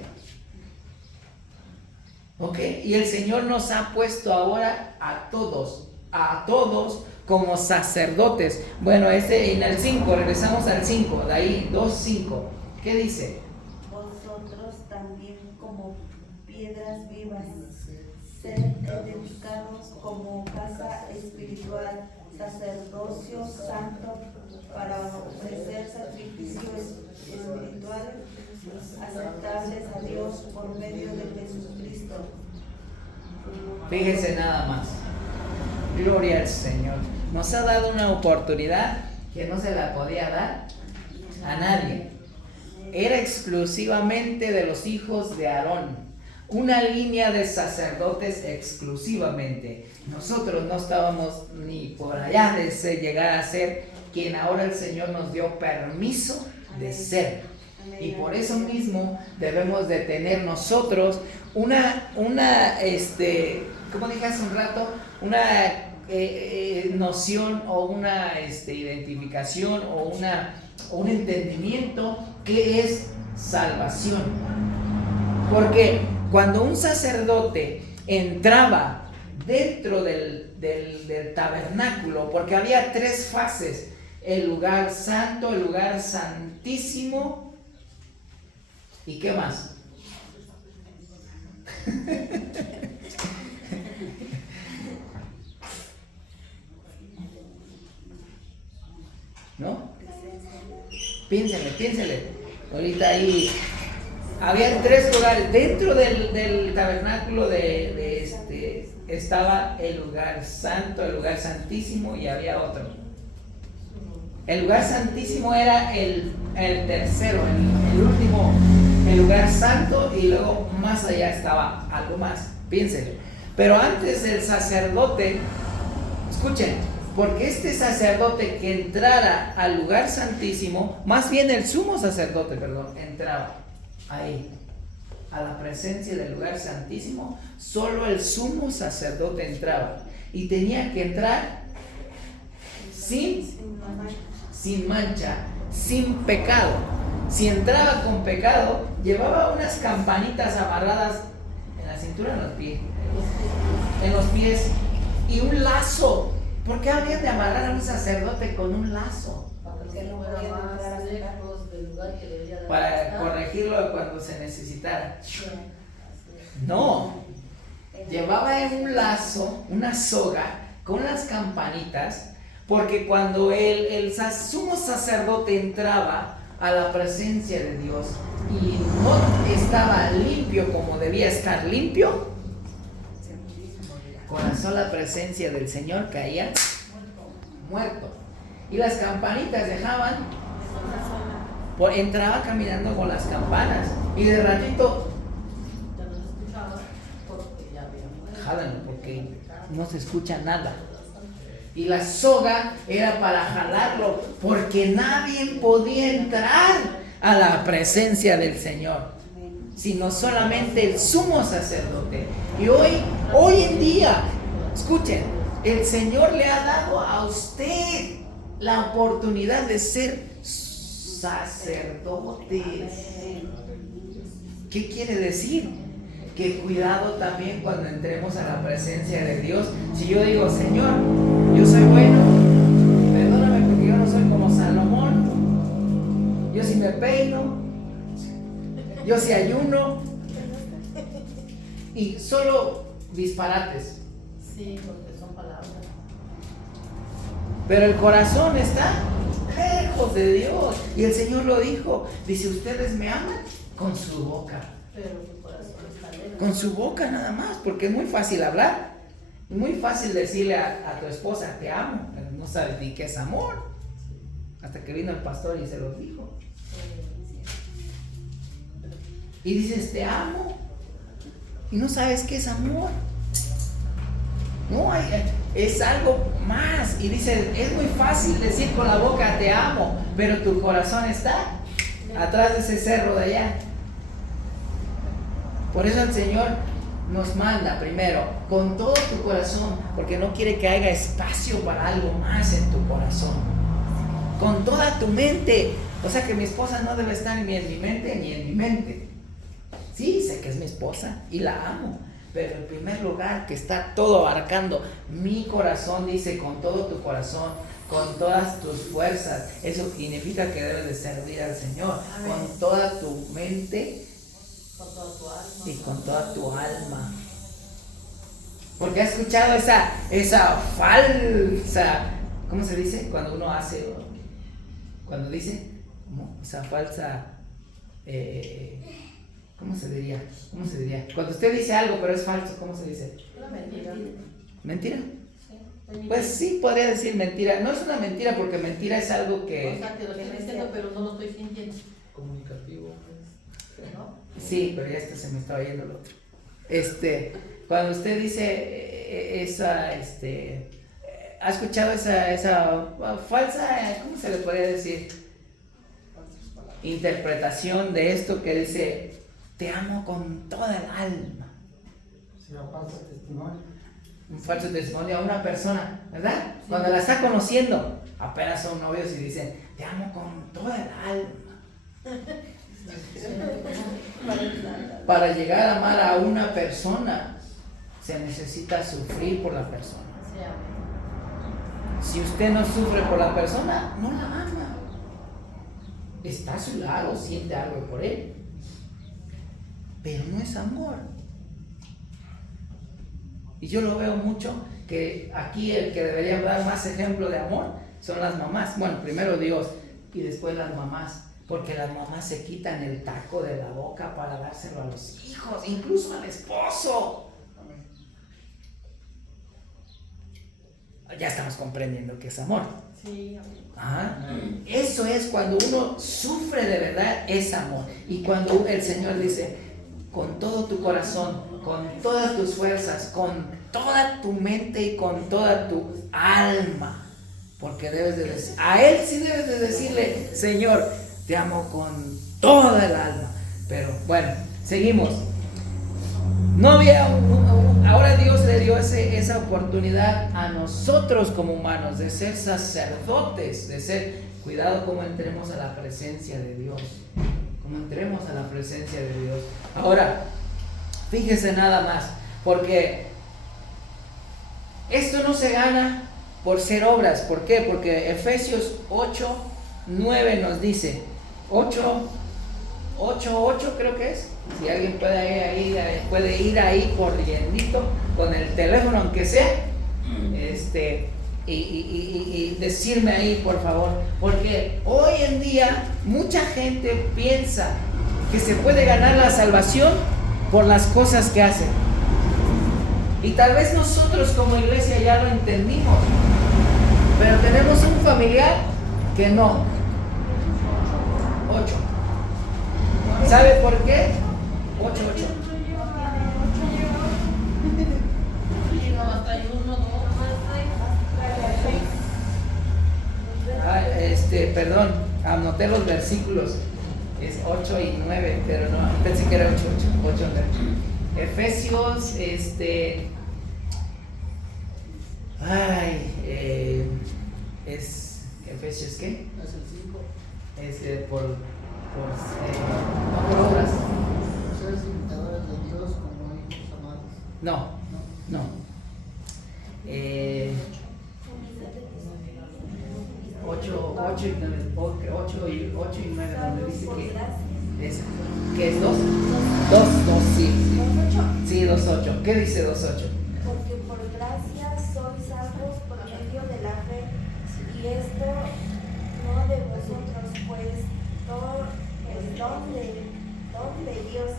¿Ok? Y el Señor nos ha puesto ahora a todos como sacerdotes. Bueno, en el 5, regresamos al 5, de ahí 2:5. ¿Qué dice? Vosotros también como piedras vivas, sed edificados como casa espiritual, sacerdocio santo, para ofrecer sacrificios espirituales aceptables a Dios por medio de Jesucristo. Fíjese nada más. Gloria al Señor. Nos ha dado una oportunidad que no se la podía dar a nadie. Era exclusivamente de los hijos de Aarón. Una línea de sacerdotes exclusivamente. Nosotros no estábamos ni por allá de llegar a ser quien ahora el Señor nos dio permiso de ser. Y por eso mismo debemos de tener nosotros una como dije hace un rato, una noción o una identificación o un entendimiento que es salvación. Porque cuando un sacerdote entraba dentro del tabernáculo, porque había 3 fases: el lugar santo, el lugar santísimo, ¿y qué más? ¿No? Piénsele. Ahorita ahí había 3 lugares. Dentro del tabernáculo estaba el lugar santo, el lugar santísimo, y había otro. El lugar santísimo era el tercero, el último, el lugar santo, y luego más allá estaba algo más. Piénsenlo. Pero antes el sacerdote, escuchen, porque este sacerdote que entrara al lugar santísimo, más bien el sumo sacerdote, entraba ahí, a la presencia del lugar santísimo, solo el sumo sacerdote entraba. Y tenía que entrar sin mancha, sin pecado. Si entraba con pecado, llevaba unas campanitas amarradas en la cintura, en los pies, y un lazo. ¿Por qué habrían de amarrar a un sacerdote con un lazo? Porque no podían entrar lejos del lugar que debería de Para estar. corregirlo cuando se necesitara. No, llevaba en un lazo, una soga con las campanitas, porque cuando el sumo sacerdote entraba a la presencia de Dios y no estaba limpio como debía estar limpio, con la sola presencia del Señor caía muerto. Y las campanitas dejaban, entraba caminando con las campanas, y de ratito jálanlo porque no se escucha nada. Y la soga era para jalarlo, porque nadie podía entrar a la presencia del Señor, sino solamente el sumo sacerdote. Y hoy en día, escuchen, el Señor le ha dado a usted la oportunidad de ser sacerdotes. ¿Qué quiere decir? Que cuidado también cuando entremos a la presencia de Dios. Si yo digo: Señor, yo soy bueno, perdóname porque yo no soy como Salomón, yo sí me peino, yo sí ayuno, y solo disparates. Sí, porque son palabras. Pero el corazón está lejos de Dios. Y el Señor lo dijo. Dice: ustedes me aman con su boca. Pero su corazón está lejos. Con su boca nada más, porque es muy fácil hablar. Es muy fácil decirle a tu esposa: te amo. Pero no sabes ni qué es amor. Hasta que vino el pastor y se los dijo. Y dices: te amo. Y no sabes qué es amor. No, es algo más. Y dice, es muy fácil decir con la boca te amo, pero tu corazón está atrás de ese cerro de allá. Por eso el Señor nos manda primero con todo tu corazón, porque no quiere que haya espacio para algo más en tu corazón. Con toda tu mente. O sea que mi esposa no debe estar ni en mi mente ni en mi mente. Sí, sé que es mi esposa y la amo, pero en primer lugar que está todo abarcando mi corazón, dice con todo tu corazón, con todas tus fuerzas. Eso significa que debes de servir al Señor. Amén. Con toda tu mente, con toda tu alma, y con toda tu alma. Porque has escuchado esa falsa, ¿cómo se dice? Cuando uno hace, cuando dice, ¿cómo? Esa falsa, ¿cómo se diría? Cuando usted dice algo pero es falso, ¿cómo se dice? Una mentira. ¿Mentira? Pues sí, podría decir mentira. No es una mentira porque mentira es algo que... O sea, que lo estoy diciendo pero no lo estoy sintiendo. Comunicativo, ¿no? Sí, pero ya se me estaba yendo el otro. Cuando usted dice ¿ha escuchado esa falsa, ¿cómo se le podría decir? Interpretación de esto que dice, te amo con toda el alma. Sí, un falso testimonio. Un falso testimonio a una persona, ¿verdad? Sí. Cuando la está conociendo, apenas son novios y dicen, te amo con toda el alma. Para llegar a amar a una persona, se necesita sufrir por la persona. Si usted no sufre por la persona, no la ama. Está a su lado, siente algo por él, pero no es amor. Y yo lo veo mucho, que aquí el que debería dar más ejemplo de amor son las mamás. Bueno, primero Dios y después las mamás, porque las mamás se quitan el taco de la boca para dárselo a los hijos, incluso al esposo. Ya estamos comprendiendo que es amor. Sí. Eso es cuando uno sufre de verdad, es amor. Y cuando el Señor dice, con todo tu corazón, con todas tus fuerzas, con toda tu mente y con toda tu alma, porque debes de decir, a Él sí debes de decirle, Señor, te amo con toda el alma. Pero bueno, seguimos. No había ahora Dios le dio esa oportunidad a nosotros como humanos de ser sacerdotes, de ser, cuidado como entremos a la presencia de Dios, como entremos a la presencia de Dios. Ahora, fíjese nada más, porque esto no se gana por ser obras. ¿Por qué? Porque Efesios 8:9 nos dice, 8:8 creo que es. Si alguien puede ir ahí por llenito con el teléfono, aunque sea, y decirme ahí, por favor, porque hoy en día mucha gente piensa que se puede ganar la salvación por las cosas que hacen. Y tal vez nosotros como iglesia ya lo entendimos, pero tenemos un familiar que no. 8. ¿Sabe por qué? 8. Perdón, anoté los versículos. Es 8 y 9, pero no, pensé que era 8. Efesios, es Efesios, ¿qué? Es el 5. Por obras. Ser imitadores de Dios como hijos amados. No. 8 y 9, donde dice que es 2, sí. Sí, 2:8. ¿Qué dice 2:8? Porque por gracia sois salvos por medio de la fe, y esto no de vosotros, pues todo es don de Dios,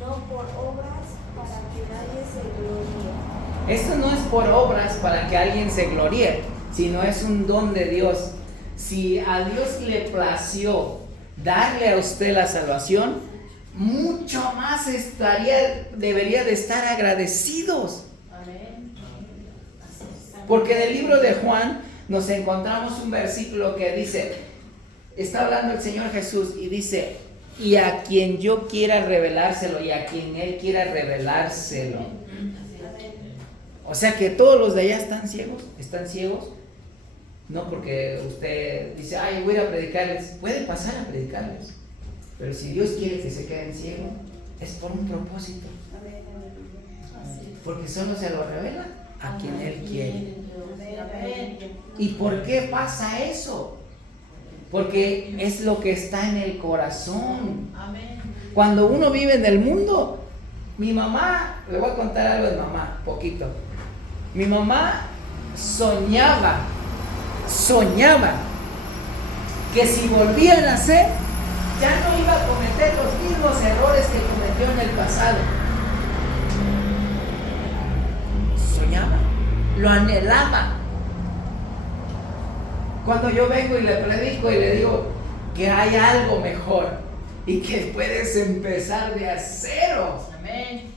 no por obras para que nadie se gloríe. Esto no es por obras para que alguien se gloríe, sino es un don de Dios. Si a Dios le plació darle a usted la salvación, mucho más debería de estar agradecidos. Amén. Porque en el libro de Juan nos encontramos un versículo que dice, está hablando el Señor Jesús y dice, y a quien yo quiera revelárselo y a quien Él quiera revelárselo. O sea que todos los de allá están ciegos, no porque usted dice, ay, voy a ir a predicarles, puede pasar a predicarles, pero si Dios quiere que se queden ciegos, es por un propósito, porque solo se lo revela a quien Él quiere. ¿Y por qué pasa eso? Porque es lo que está en el corazón. Cuando uno vive en el mundo, mi mamá, le voy a contar algo de mamá, poquito. Mi mamá soñaba que si volvía a nacer, ya no iba a cometer los mismos errores que cometió en el pasado. Soñaba, lo anhelaba. Cuando yo vengo y le predico y le digo que hay algo mejor y que puedes empezar de a cero. Amén.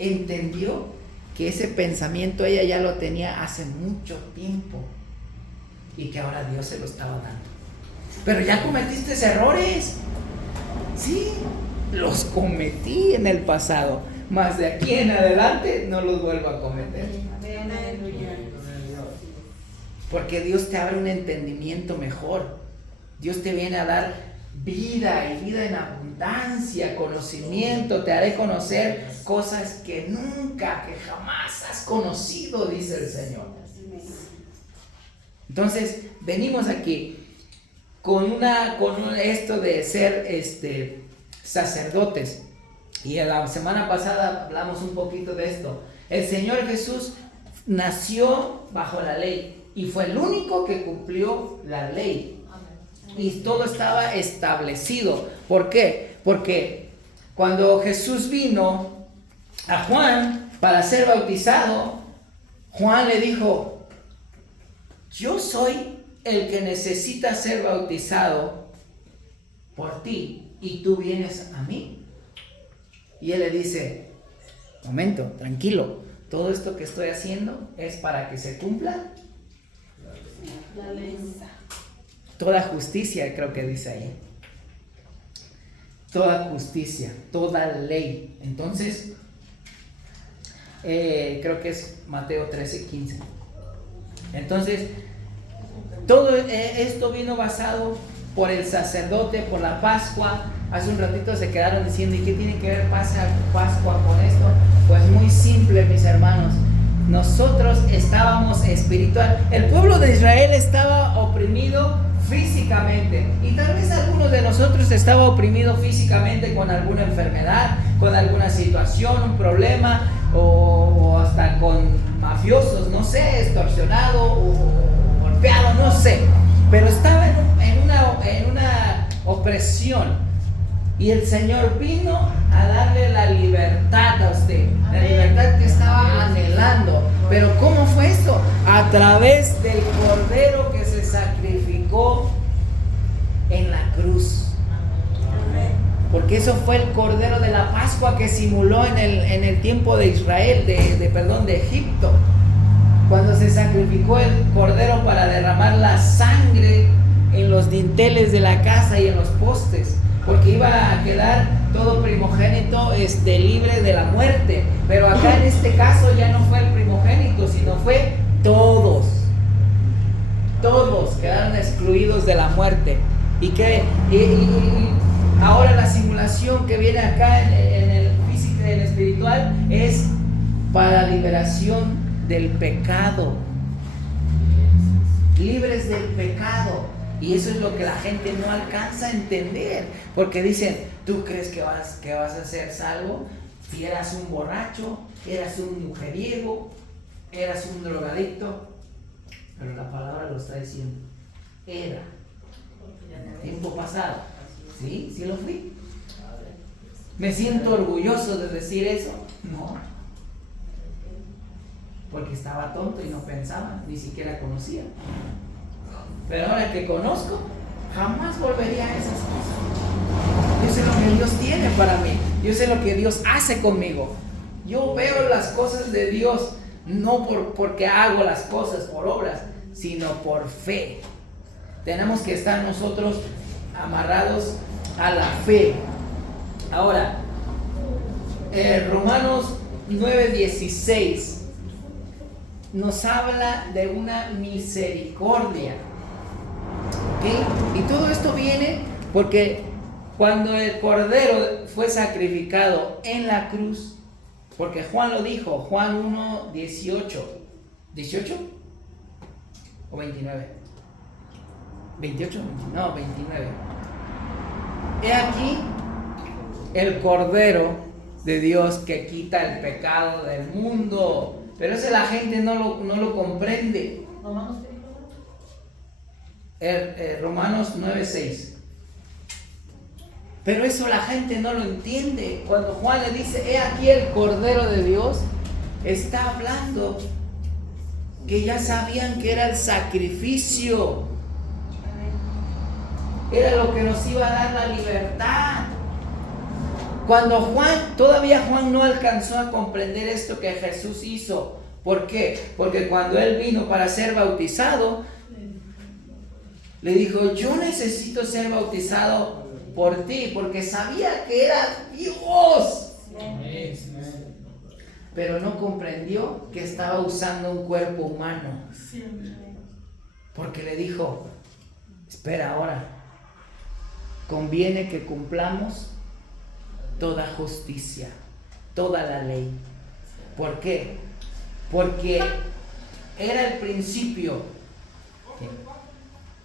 Entendió que ese pensamiento ella ya lo tenía hace mucho tiempo y que ahora Dios se lo estaba dando. Pero ya cometiste errores. Sí, los cometí en el pasado, mas de aquí en adelante no los vuelvo a cometer. Porque Dios te abre un entendimiento mejor. Dios te viene a dar vida y vida en abundancia, conocimiento. Te haré conocer cosas que nunca, que jamás has conocido, dice el Señor. Entonces, venimos aquí con esto de ser sacerdotes. Y la semana pasada hablamos un poquito de esto. El Señor Jesús nació bajo la ley y fue el único que cumplió la ley. Y todo estaba establecido. ¿Por qué? Porque cuando Jesús vino a Juan para ser bautizado, Juan le dijo, yo soy el que necesita ser bautizado por ti y tú vienes a mí. Y él le dice, momento, tranquilo, todo esto que estoy haciendo es para que se cumpla La ley. toda justicia, creo que dice ahí. Toda justicia, toda ley. Entonces, creo que es Mateo 13:15. Entonces, todo esto vino basado por el sacerdote, por la Pascua. Hace un ratito se quedaron diciendo, ¿y qué tiene que ver Pascua con esto? Pues muy simple, mis hermanos. Nosotros estábamos espiritual. El pueblo de Israel estaba oprimido físicamente. Y tal vez algunos de nosotros estaba oprimido físicamente con alguna enfermedad, con alguna situación, un problema, o hasta con mafiosos, no sé, extorsionado o golpeado, no sé. Pero estaba en una opresión. Y el Señor vino a darle la libertad a usted, la libertad que estaba anhelando. Pero ¿cómo fue esto? A través del Cordero que se sacrificó en la cruz. Porque eso fue el Cordero de la Pascua que simuló en el tiempo de Israel, de Egipto. Cuando se sacrificó el Cordero para derramar la sangre en los dinteles de la casa y en los postes. Porque iba a quedar todo primogénito libre de la muerte. Pero acá en este caso ya no fue el primogénito, sino fue todos. Todos quedaron excluidos de la muerte. Y ahora la simulación que viene acá en el físico y en el espiritual es para liberación del pecado. Libres del pecado. Y eso es lo que la gente no alcanza a entender, porque dicen, ¿tú crees que vas a ser salvo? Si eras un borracho, eras un mujeriego, eras un drogadicto. Pero la palabra lo está diciendo, era, tiempo pasado. ¿Sí? ¿Sí lo fui? ¿Me siento orgulloso de decir eso? No, porque estaba tonto y no pensaba, ni siquiera conocía. Pero ahora que conozco, jamás volvería a esas cosas. Yo sé lo que Dios tiene para mí. Yo sé lo que Dios hace conmigo. Yo veo las cosas de Dios no porque hago las cosas por obras, sino por fe. Tenemos que estar nosotros amarrados a la fe. Ahora, Romanos 9:16 nos habla de una misericordia. ¿Ok? Y todo esto viene porque cuando el Cordero fue sacrificado en la cruz, porque Juan lo dijo, Juan 1:18. ¿18? ¿O 29? ¿28? No, 29. He aquí el Cordero de Dios que quita el pecado del mundo. Pero eso la gente no lo comprende. Romanos 9:6. Pero eso la gente no lo entiende. Cuando Juan le dice, he aquí el Cordero de Dios, está hablando que ya sabían que era el sacrificio. Era lo que nos iba a dar la libertad. Cuando todavía Juan no alcanzó a comprender esto que Jesús hizo. ¿Por qué? Porque cuando él vino para ser bautizado, le dijo, yo necesito ser bautizado por ti, porque sabía que era Dios. Pero no comprendió que estaba usando un cuerpo humano. Porque le dijo, espera ahora, conviene que cumplamos toda justicia, toda la ley. ¿Por qué? Porque era el principio.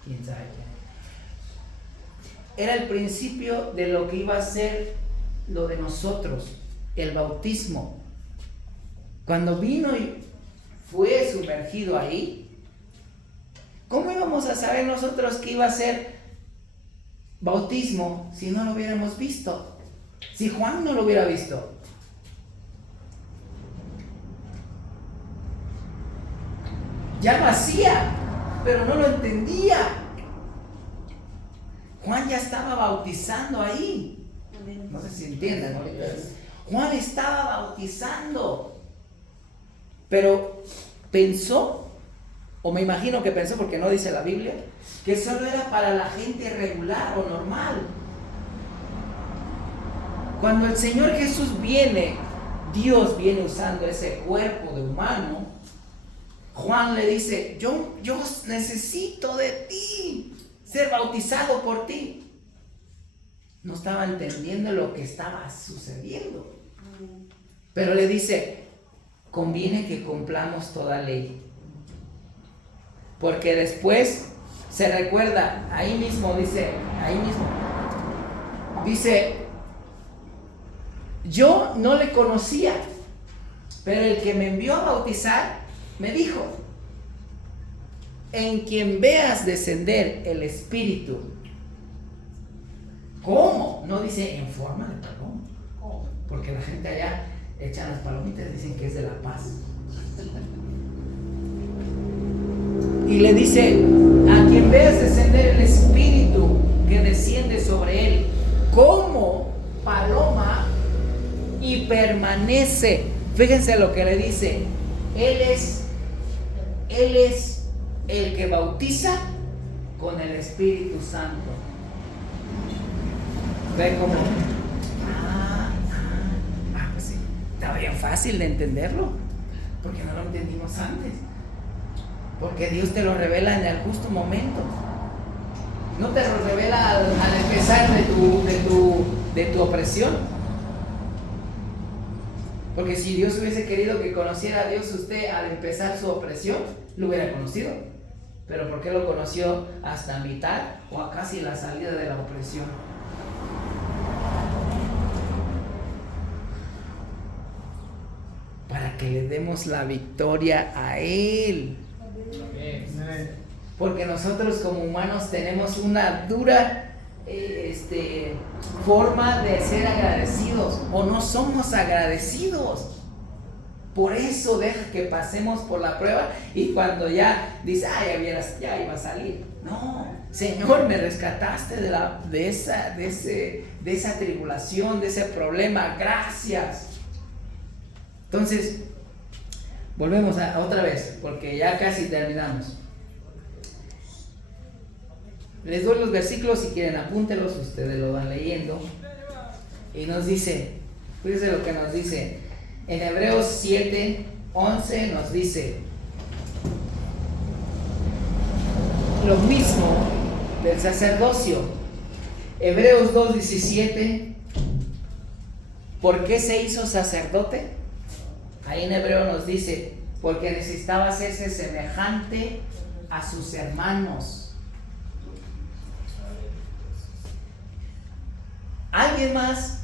¿Quién sabe? Era el principio de lo que iba a ser lo de nosotros, el bautismo. Cuando vino y fue sumergido ahí, ¿cómo íbamos a saber nosotros que iba a ser bautismo si no lo hubiéramos visto? Si Juan no lo hubiera visto. Ya lo hacía, pero no lo entendía. Juan ya estaba bautizando ahí. No sé si entienden ahorita. Juan estaba bautizando. Pero pensó, o me imagino que pensó, porque no dice la Biblia, que solo era para la gente regular o normal. Cuando el Señor Jesús viene, Dios viene usando ese cuerpo de humano. Juan le dice, yo necesito de ti, ser bautizado por ti. No estaba entendiendo lo que estaba sucediendo. Pero le dice, conviene que cumplamos toda ley. Porque después se recuerda, dice, yo no le conocía, pero el que me envió a bautizar me dijo, en quien veas descender el Espíritu. ¿Cómo? No dice en forma de paloma. ¿Cómo? Porque la gente allá echan las palomitas y dicen que es de la paz. Y le dice, a quien veas descender el Espíritu que desciende sobre él, como paloma, y permanece. Fíjense lo que le dice. Él es el que bautiza con el Espíritu Santo. Ve como, pues sí, está bien fácil de entenderlo, porque no lo entendimos antes. Porque Dios te lo revela en el justo momento. No te lo revela al empezar de tu opresión. Porque si Dios hubiese querido que conociera a Dios usted al empezar su opresión, lo hubiera conocido. Pero ¿por qué lo conoció hasta mitad o a casi la salida de la opresión? Para que le demos la victoria a Él. Porque nosotros como humanos tenemos una dura forma de ser agradecidos, o no somos agradecidos. Por eso deja que pasemos por la prueba, y cuando ya dice, ya iba a salir. No, Señor, me rescataste de esa tribulación, de ese problema. Gracias. Entonces, Volvemos a otra vez, porque ya casi terminamos. Les doy los versículos, si quieren apúntelos, ustedes lo van leyendo. Y nos dice, fíjense lo que nos dice. En Hebreos 7:11 nos dice lo mismo del sacerdocio. Hebreos 2:17. ¿Por qué se hizo sacerdote? Ahí en Hebreo nos dice, porque necesitaba hacerse semejante a sus hermanos. Alguien más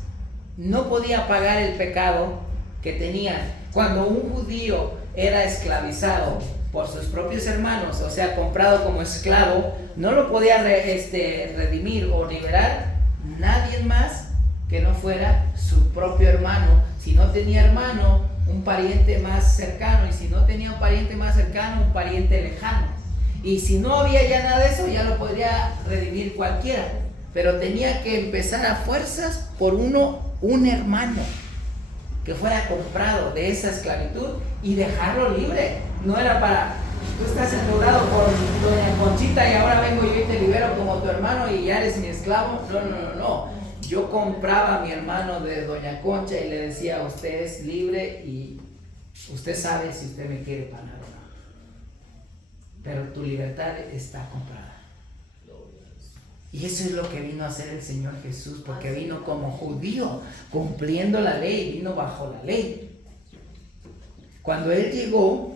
no podía pagar el pecado que tenía. Cuando un judío era esclavizado por sus propios hermanos, o sea, comprado como esclavo, no lo podía redimir o liberar nadie más que no fuera su propio hermano. Si no tenía hermano, un pariente más cercano, y si no tenía un pariente más cercano, un pariente lejano. Y si no había ya nada de eso, ya lo podría redimir cualquiera. Pero tenía que empezar a fuerzas por un hermano que fuera comprado de esa esclavitud y dejarlo libre. No era para, tú estás endeudado por doña Conchita y ahora vengo yo y te libero como tu hermano y ya eres mi esclavo. No. Yo compraba a mi hermano de doña Concha y le decía, usted es libre y usted sabe si usted me quiere pagar o no. Pero tu libertad está comprada. Y eso es lo que vino a hacer el Señor Jesús, porque vino como judío, cumpliendo la ley, vino bajo la ley. Cuando Él llegó,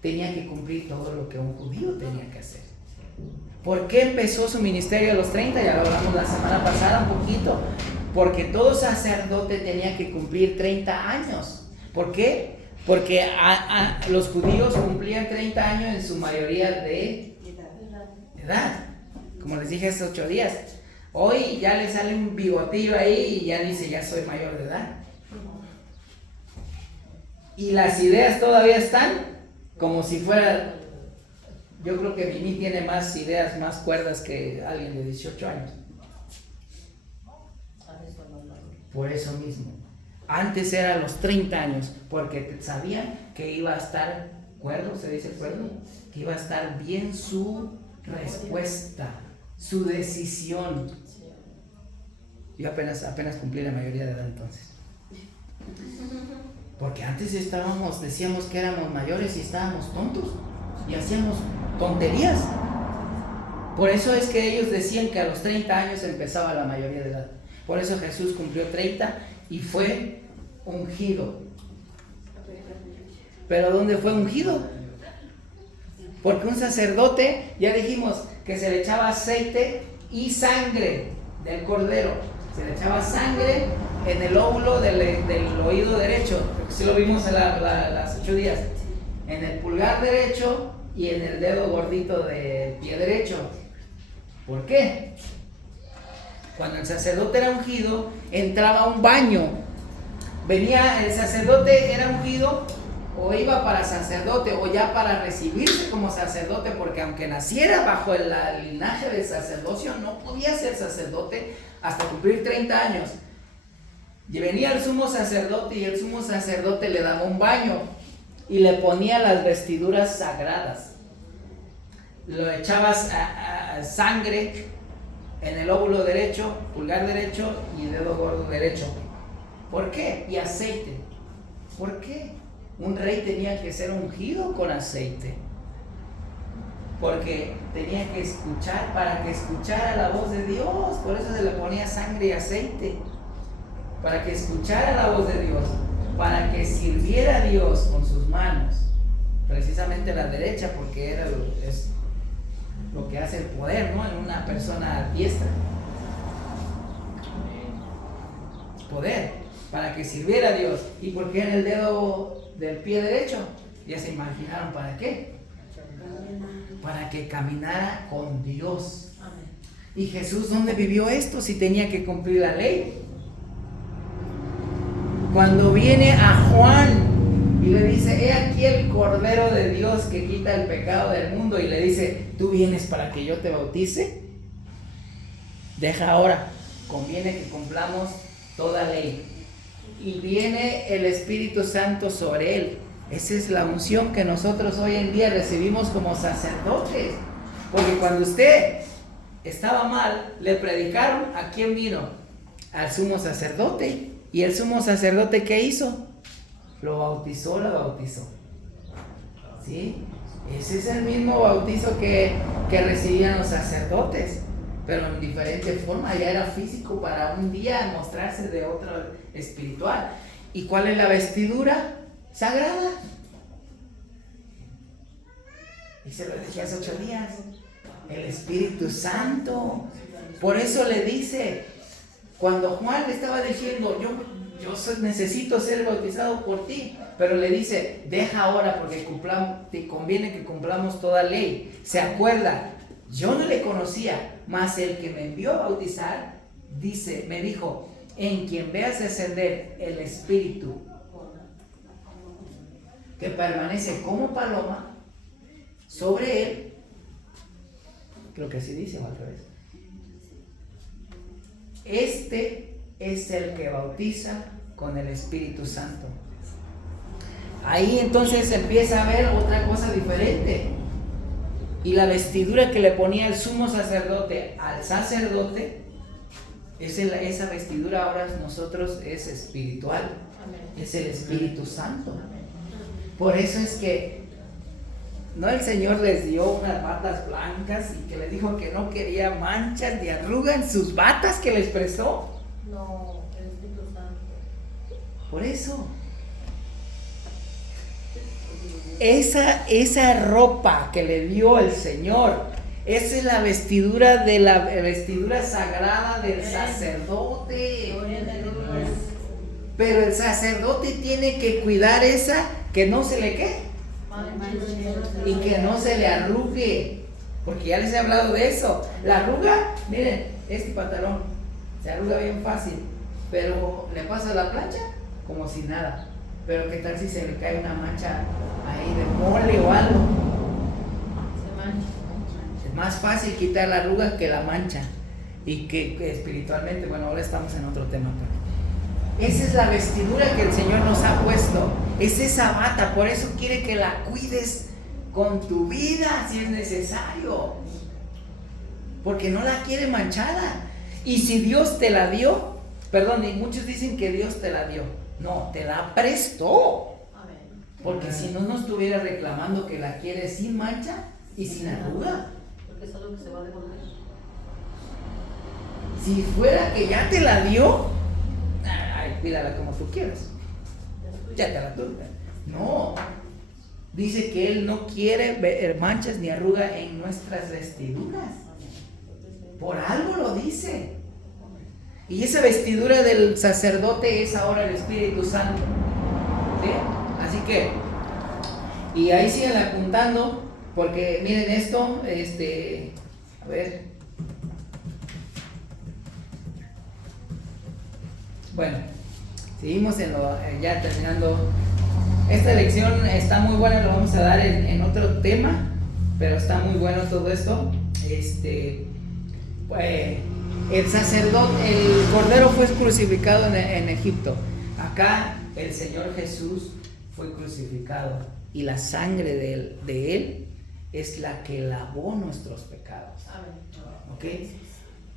tenía que cumplir todo lo que un judío tenía que hacer. ¿Por qué empezó su ministerio a los 30? Ya lo hablamos la semana pasada un poquito. Porque todo sacerdote tenía que cumplir 30 años. ¿Por qué? Porque los judíos cumplían 30 años en su mayoría de edad. Como les dije hace 8 días, hoy ya le sale un bigotillo ahí y ya dice, ya soy mayor de edad. Y las ideas todavía están como si fuera, yo creo que Vini tiene más ideas, más cuerdas que alguien de 18 años. Por eso mismo. Antes era los 30 años, porque sabían que iba a estar cuerdo, se dice cuerdo, que iba a estar bien su respuesta, su decisión. Yo apenas cumplí la mayoría de edad entonces. Porque antes decíamos que éramos mayores y estábamos tontos y hacíamos tonterías. Por eso es que ellos decían que a los 30 años empezaba la mayoría de edad. Por eso Jesús cumplió 30 y fue ungido. ¿Pero dónde fue ungido? Porque un sacerdote, ya dijimos que se le echaba aceite y sangre del cordero. Se le echaba sangre en el óvulo del oído derecho. Sí lo vimos en las 8 días. En el pulgar derecho y en el dedo gordito del pie derecho. ¿Por qué? Cuando el sacerdote era ungido, entraba a un baño. El sacerdote era ungido o iba para sacerdote o ya para recibirse como sacerdote, porque aunque naciera bajo el linaje del sacerdocio, no podía ser sacerdote hasta cumplir 30 años. Y venía el sumo sacerdote y el sumo sacerdote le daba un baño y le ponía las vestiduras sagradas. Lo echabas sangre en el óvulo derecho, pulgar derecho y dedo gordo derecho. ¿Por qué? Y aceite. ¿Por qué? Un rey tenía que ser ungido con aceite, porque tenía que escuchar, para que escuchara la voz de Dios. Por eso se le ponía sangre y aceite, para que escuchara la voz de Dios, para que sirviera a Dios con sus manos, precisamente la derecha, porque es lo que hace el poder, ¿no? En una persona diestra. Poder, para que sirviera a Dios. ¿Y por qué en el dedo del pie derecho? Ya se imaginaron para qué. Para que caminara con Dios. ¿Y Jesús dónde vivió esto si tenía que cumplir la ley? Cuando viene a Juan y le dice, he aquí el Cordero de Dios que quita el pecado del mundo, y le dice, ¿tú vienes para que yo te bautice? Deja ahora, conviene que cumplamos toda ley. Y viene el Espíritu Santo sobre él. Esa es la unción que nosotros hoy en día recibimos como sacerdotes. Porque cuando usted estaba mal, le predicaron, ¿a quién vino? Al sumo sacerdote. ¿Y el sumo sacerdote qué hizo? Lo bautizó, la bautizó. ¿Sí? Ese es el mismo bautizo que recibían los sacerdotes, pero en diferente forma. Ya era físico para un día mostrarse de otro espiritual. ¿Y cuál es la vestidura sagrada? Y se lo dije hace 8 días. El Espíritu Santo. Por eso le dice, cuando Juan le estaba diciendo, yo necesito ser bautizado por ti, pero le dice, deja ahora porque te conviene que cumplamos toda ley. Se acuerda, yo no le conocía, mas el que me envió a bautizar, me dijo, en quien veas descender el Espíritu que permanece como paloma sobre él, creo que así dice o al revés, este es el que bautiza con el Espíritu Santo. Ahí entonces empieza a ver otra cosa diferente. Y la vestidura que le ponía el sumo sacerdote al sacerdote, esa vestidura ahora nosotros es espiritual. Es el Espíritu Santo. Por eso es que no, el Señor les dio unas batas blancas y que les dijo que no quería manchas ni arrugas en sus batas que les prestó. No, el Espíritu Santo. Por eso. Esa ropa que le dio el Señor, esa es la vestidura sagrada del sacerdote. Pero el sacerdote tiene que cuidar esa, que no se le quede y que no se le arrugue, porque ya les he hablado de eso. La arruga, miren, este pantalón se arruga bien fácil, pero le pasa la plancha como si nada. Pero qué tal si se le cae una mancha ahí de mole o algo. Se mancha. Es más fácil quitar la arruga que la mancha. Y que espiritualmente, bueno, ahora estamos en otro tema, pero esa es la vestidura que el Señor nos ha puesto. Es esa bata, por eso quiere que la cuides con tu vida si es necesario. Porque no la quiere manchada. Y si Dios te la dio, perdón, y muchos dicen que Dios te la dio. No, te la prestó. Porque si no, no estuviera reclamando que la quiere sin mancha y sin arruga. Porque es algo que se va a devolver. Si fuera que ya te la dio, ay, cuídala como tú quieras. Ya te la tuve. No. Dice que Él no quiere ver manchas ni arruga en nuestras vestiduras. Por algo lo dice. Y esa vestidura del sacerdote es ahora el Espíritu Santo. ¿Sí? Así que, y ahí siguen apuntando, porque miren esto, a ver. Bueno, seguimos ya terminando. Esta lección está muy buena, lo vamos a dar en otro tema, pero está muy bueno todo esto. El sacerdote, el cordero fue crucificado en Egipto. Acá el Señor Jesús fue crucificado y la sangre de él es la que lavó nuestros pecados. ¿Ok?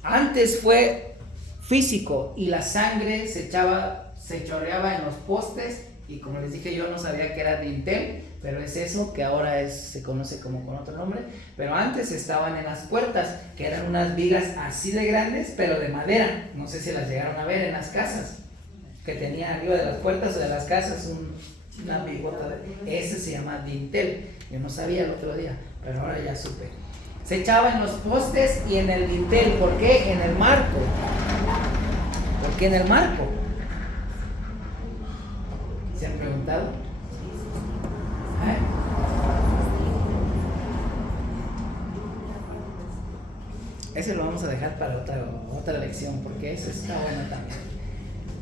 Antes fue físico y la sangre se chorreaba en los postes, y como les dije, yo no sabía que era dintel, pero es eso que ahora se conoce como con otro nombre. Pero antes estaban en las puertas, que eran unas vigas así de grandes, pero de madera. No sé si las llegaron a ver en las casas, que tenían arriba de las puertas o de las casas una bigota. Ese se llama dintel. Yo no sabía el otro día, pero ahora ya supe. Se echaba en los postes y en el dintel. ¿Por qué? En el marco. ¿Por qué en el marco? ¿Se han preguntado? Ese lo vamos a dejar para otra lección, porque eso está bueno también.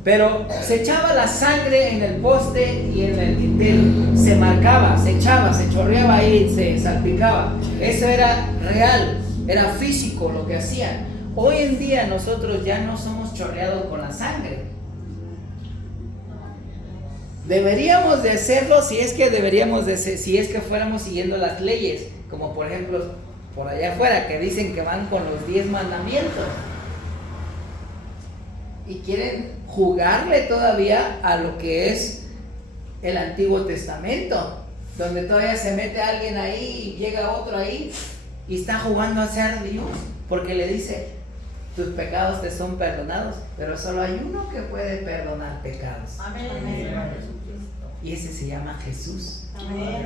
Pero se echaba la sangre en el poste y en el dintel. Se marcaba, se echaba, se chorreaba ahí, se salpicaba. Eso era real, era físico lo que hacían. Hoy en día nosotros ya no somos chorreados con la sangre. Deberíamos de hacerlo si es que si es que fuéramos siguiendo las leyes, como por ejemplo por allá afuera que dicen que van con los 10 mandamientos y quieren jugarle todavía a lo que es el Antiguo Testamento, donde todavía se mete alguien ahí y llega otro ahí y está jugando a ser Dios, porque le dice: tus pecados te son perdonados, pero solo hay uno que puede perdonar pecados. Amén. Y ese se llama Jesús. Amén.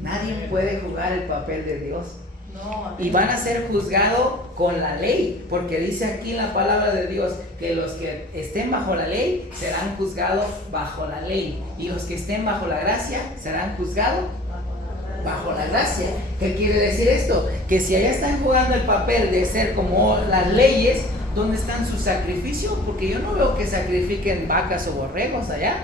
Nadie puede jugar el papel de Dios. No, amén. Y van a ser juzgados con la ley, porque dice aquí en la palabra de Dios que los que estén bajo la ley serán juzgados bajo la ley, y los que estén bajo la gracia serán juzgados bajo la gracia. ¿Qué quiere decir esto? Que si allá están jugando el papel de ser como las leyes, ¿dónde están sus sacrificios? Porque yo no veo que sacrifiquen vacas o borregos allá.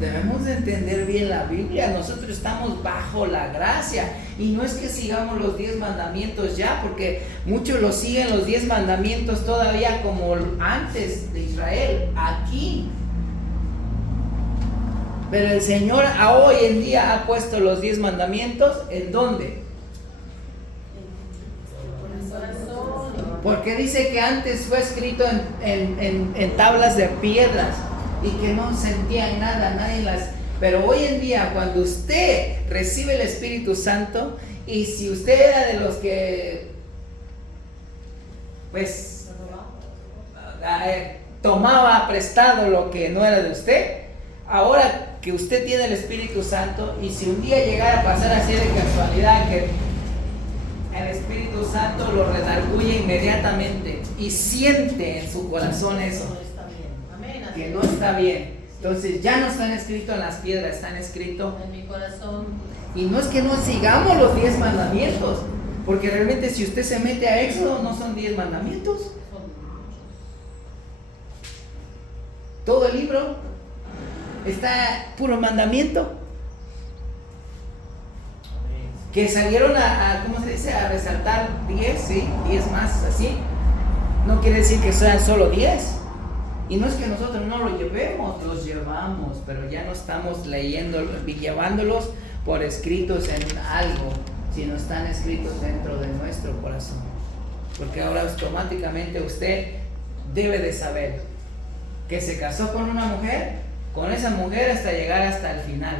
Debemos de entender bien la Biblia. Nosotros estamos bajo la gracia, y no es que sigamos los 10 mandamientos ya, porque muchos los siguen los 10 mandamientos todavía como antes de Israel, aquí. Pero el Señor hoy en día ha puesto los 10 mandamientos, ¿en dónde? Porque dice que antes fue escrito en tablas de piedras y que no sentían nada, nadie las... Pero hoy en día, cuando usted recibe el Espíritu Santo, y si usted era de los que pues tomaba prestado lo que no era de usted, ahora que usted tiene el Espíritu Santo, y si un día llegara a pasar así de casualidad que el Espíritu Santo lo redarguye inmediatamente y siente en su corazón eso, que no está bien, entonces ya no están escritos en las piedras, están escritos en mi corazón. Y no es que no sigamos los 10 mandamientos, porque realmente si usted se mete a Éxodo no son 10 mandamientos. Todo el libro está puro mandamiento. Que salieron ¿cómo se dice? A resaltar 10, sí, 10 más, así. No quiere decir que sean solo 10. Y no es que nosotros no lo llevemos, los llevamos, pero ya no estamos leyendo y llevándolos por escritos en algo, sino están escritos dentro de nuestro corazón. Porque ahora automáticamente usted debe de saber que se casó con una mujer, con esa mujer hasta llegar hasta el final.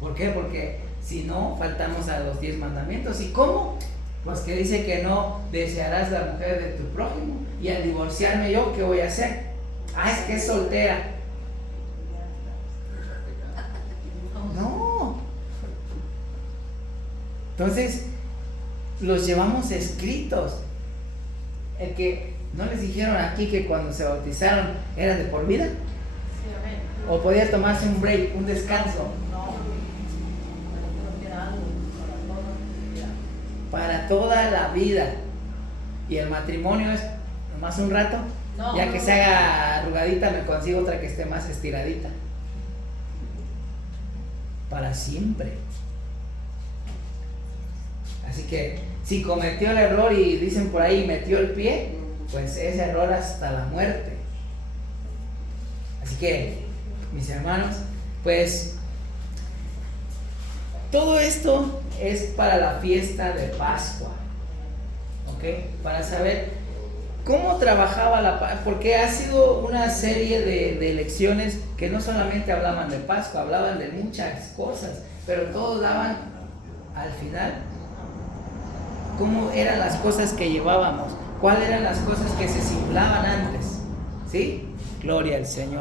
¿Por qué? Porque si no, faltamos a los 10 mandamientos. ¿Y cómo? Pues que dice que no desearás la mujer de tu prójimo. Y al divorciarme yo, ¿qué voy a hacer? Es que es soltera. No. Entonces, los llevamos escritos. El que no les dijeron aquí que cuando se bautizaron era de por vida. Sí, amén. O podía tomarse un break, un descanso. No, pero creo que era algo Para toda la vida. Y el matrimonio es nomás un rato. No, Ya no, que no. se haga arrugadita, me consigo otra que esté más estiradita. Para siempre. Así que si cometió el error y dicen por ahí metió el pie, pues ese error hasta la muerte. Así que, mis hermanos, pues todo esto es para la fiesta de Pascua, ¿ok? Para saber cómo trabajaba la Pascua, porque ha sido una serie de lecciones que no solamente hablaban de Pascua, hablaban de muchas cosas, pero todos daban al final cómo eran las cosas que llevábamos, cuáles eran las cosas que se simulaban antes, ¿sí? Gloria al Señor.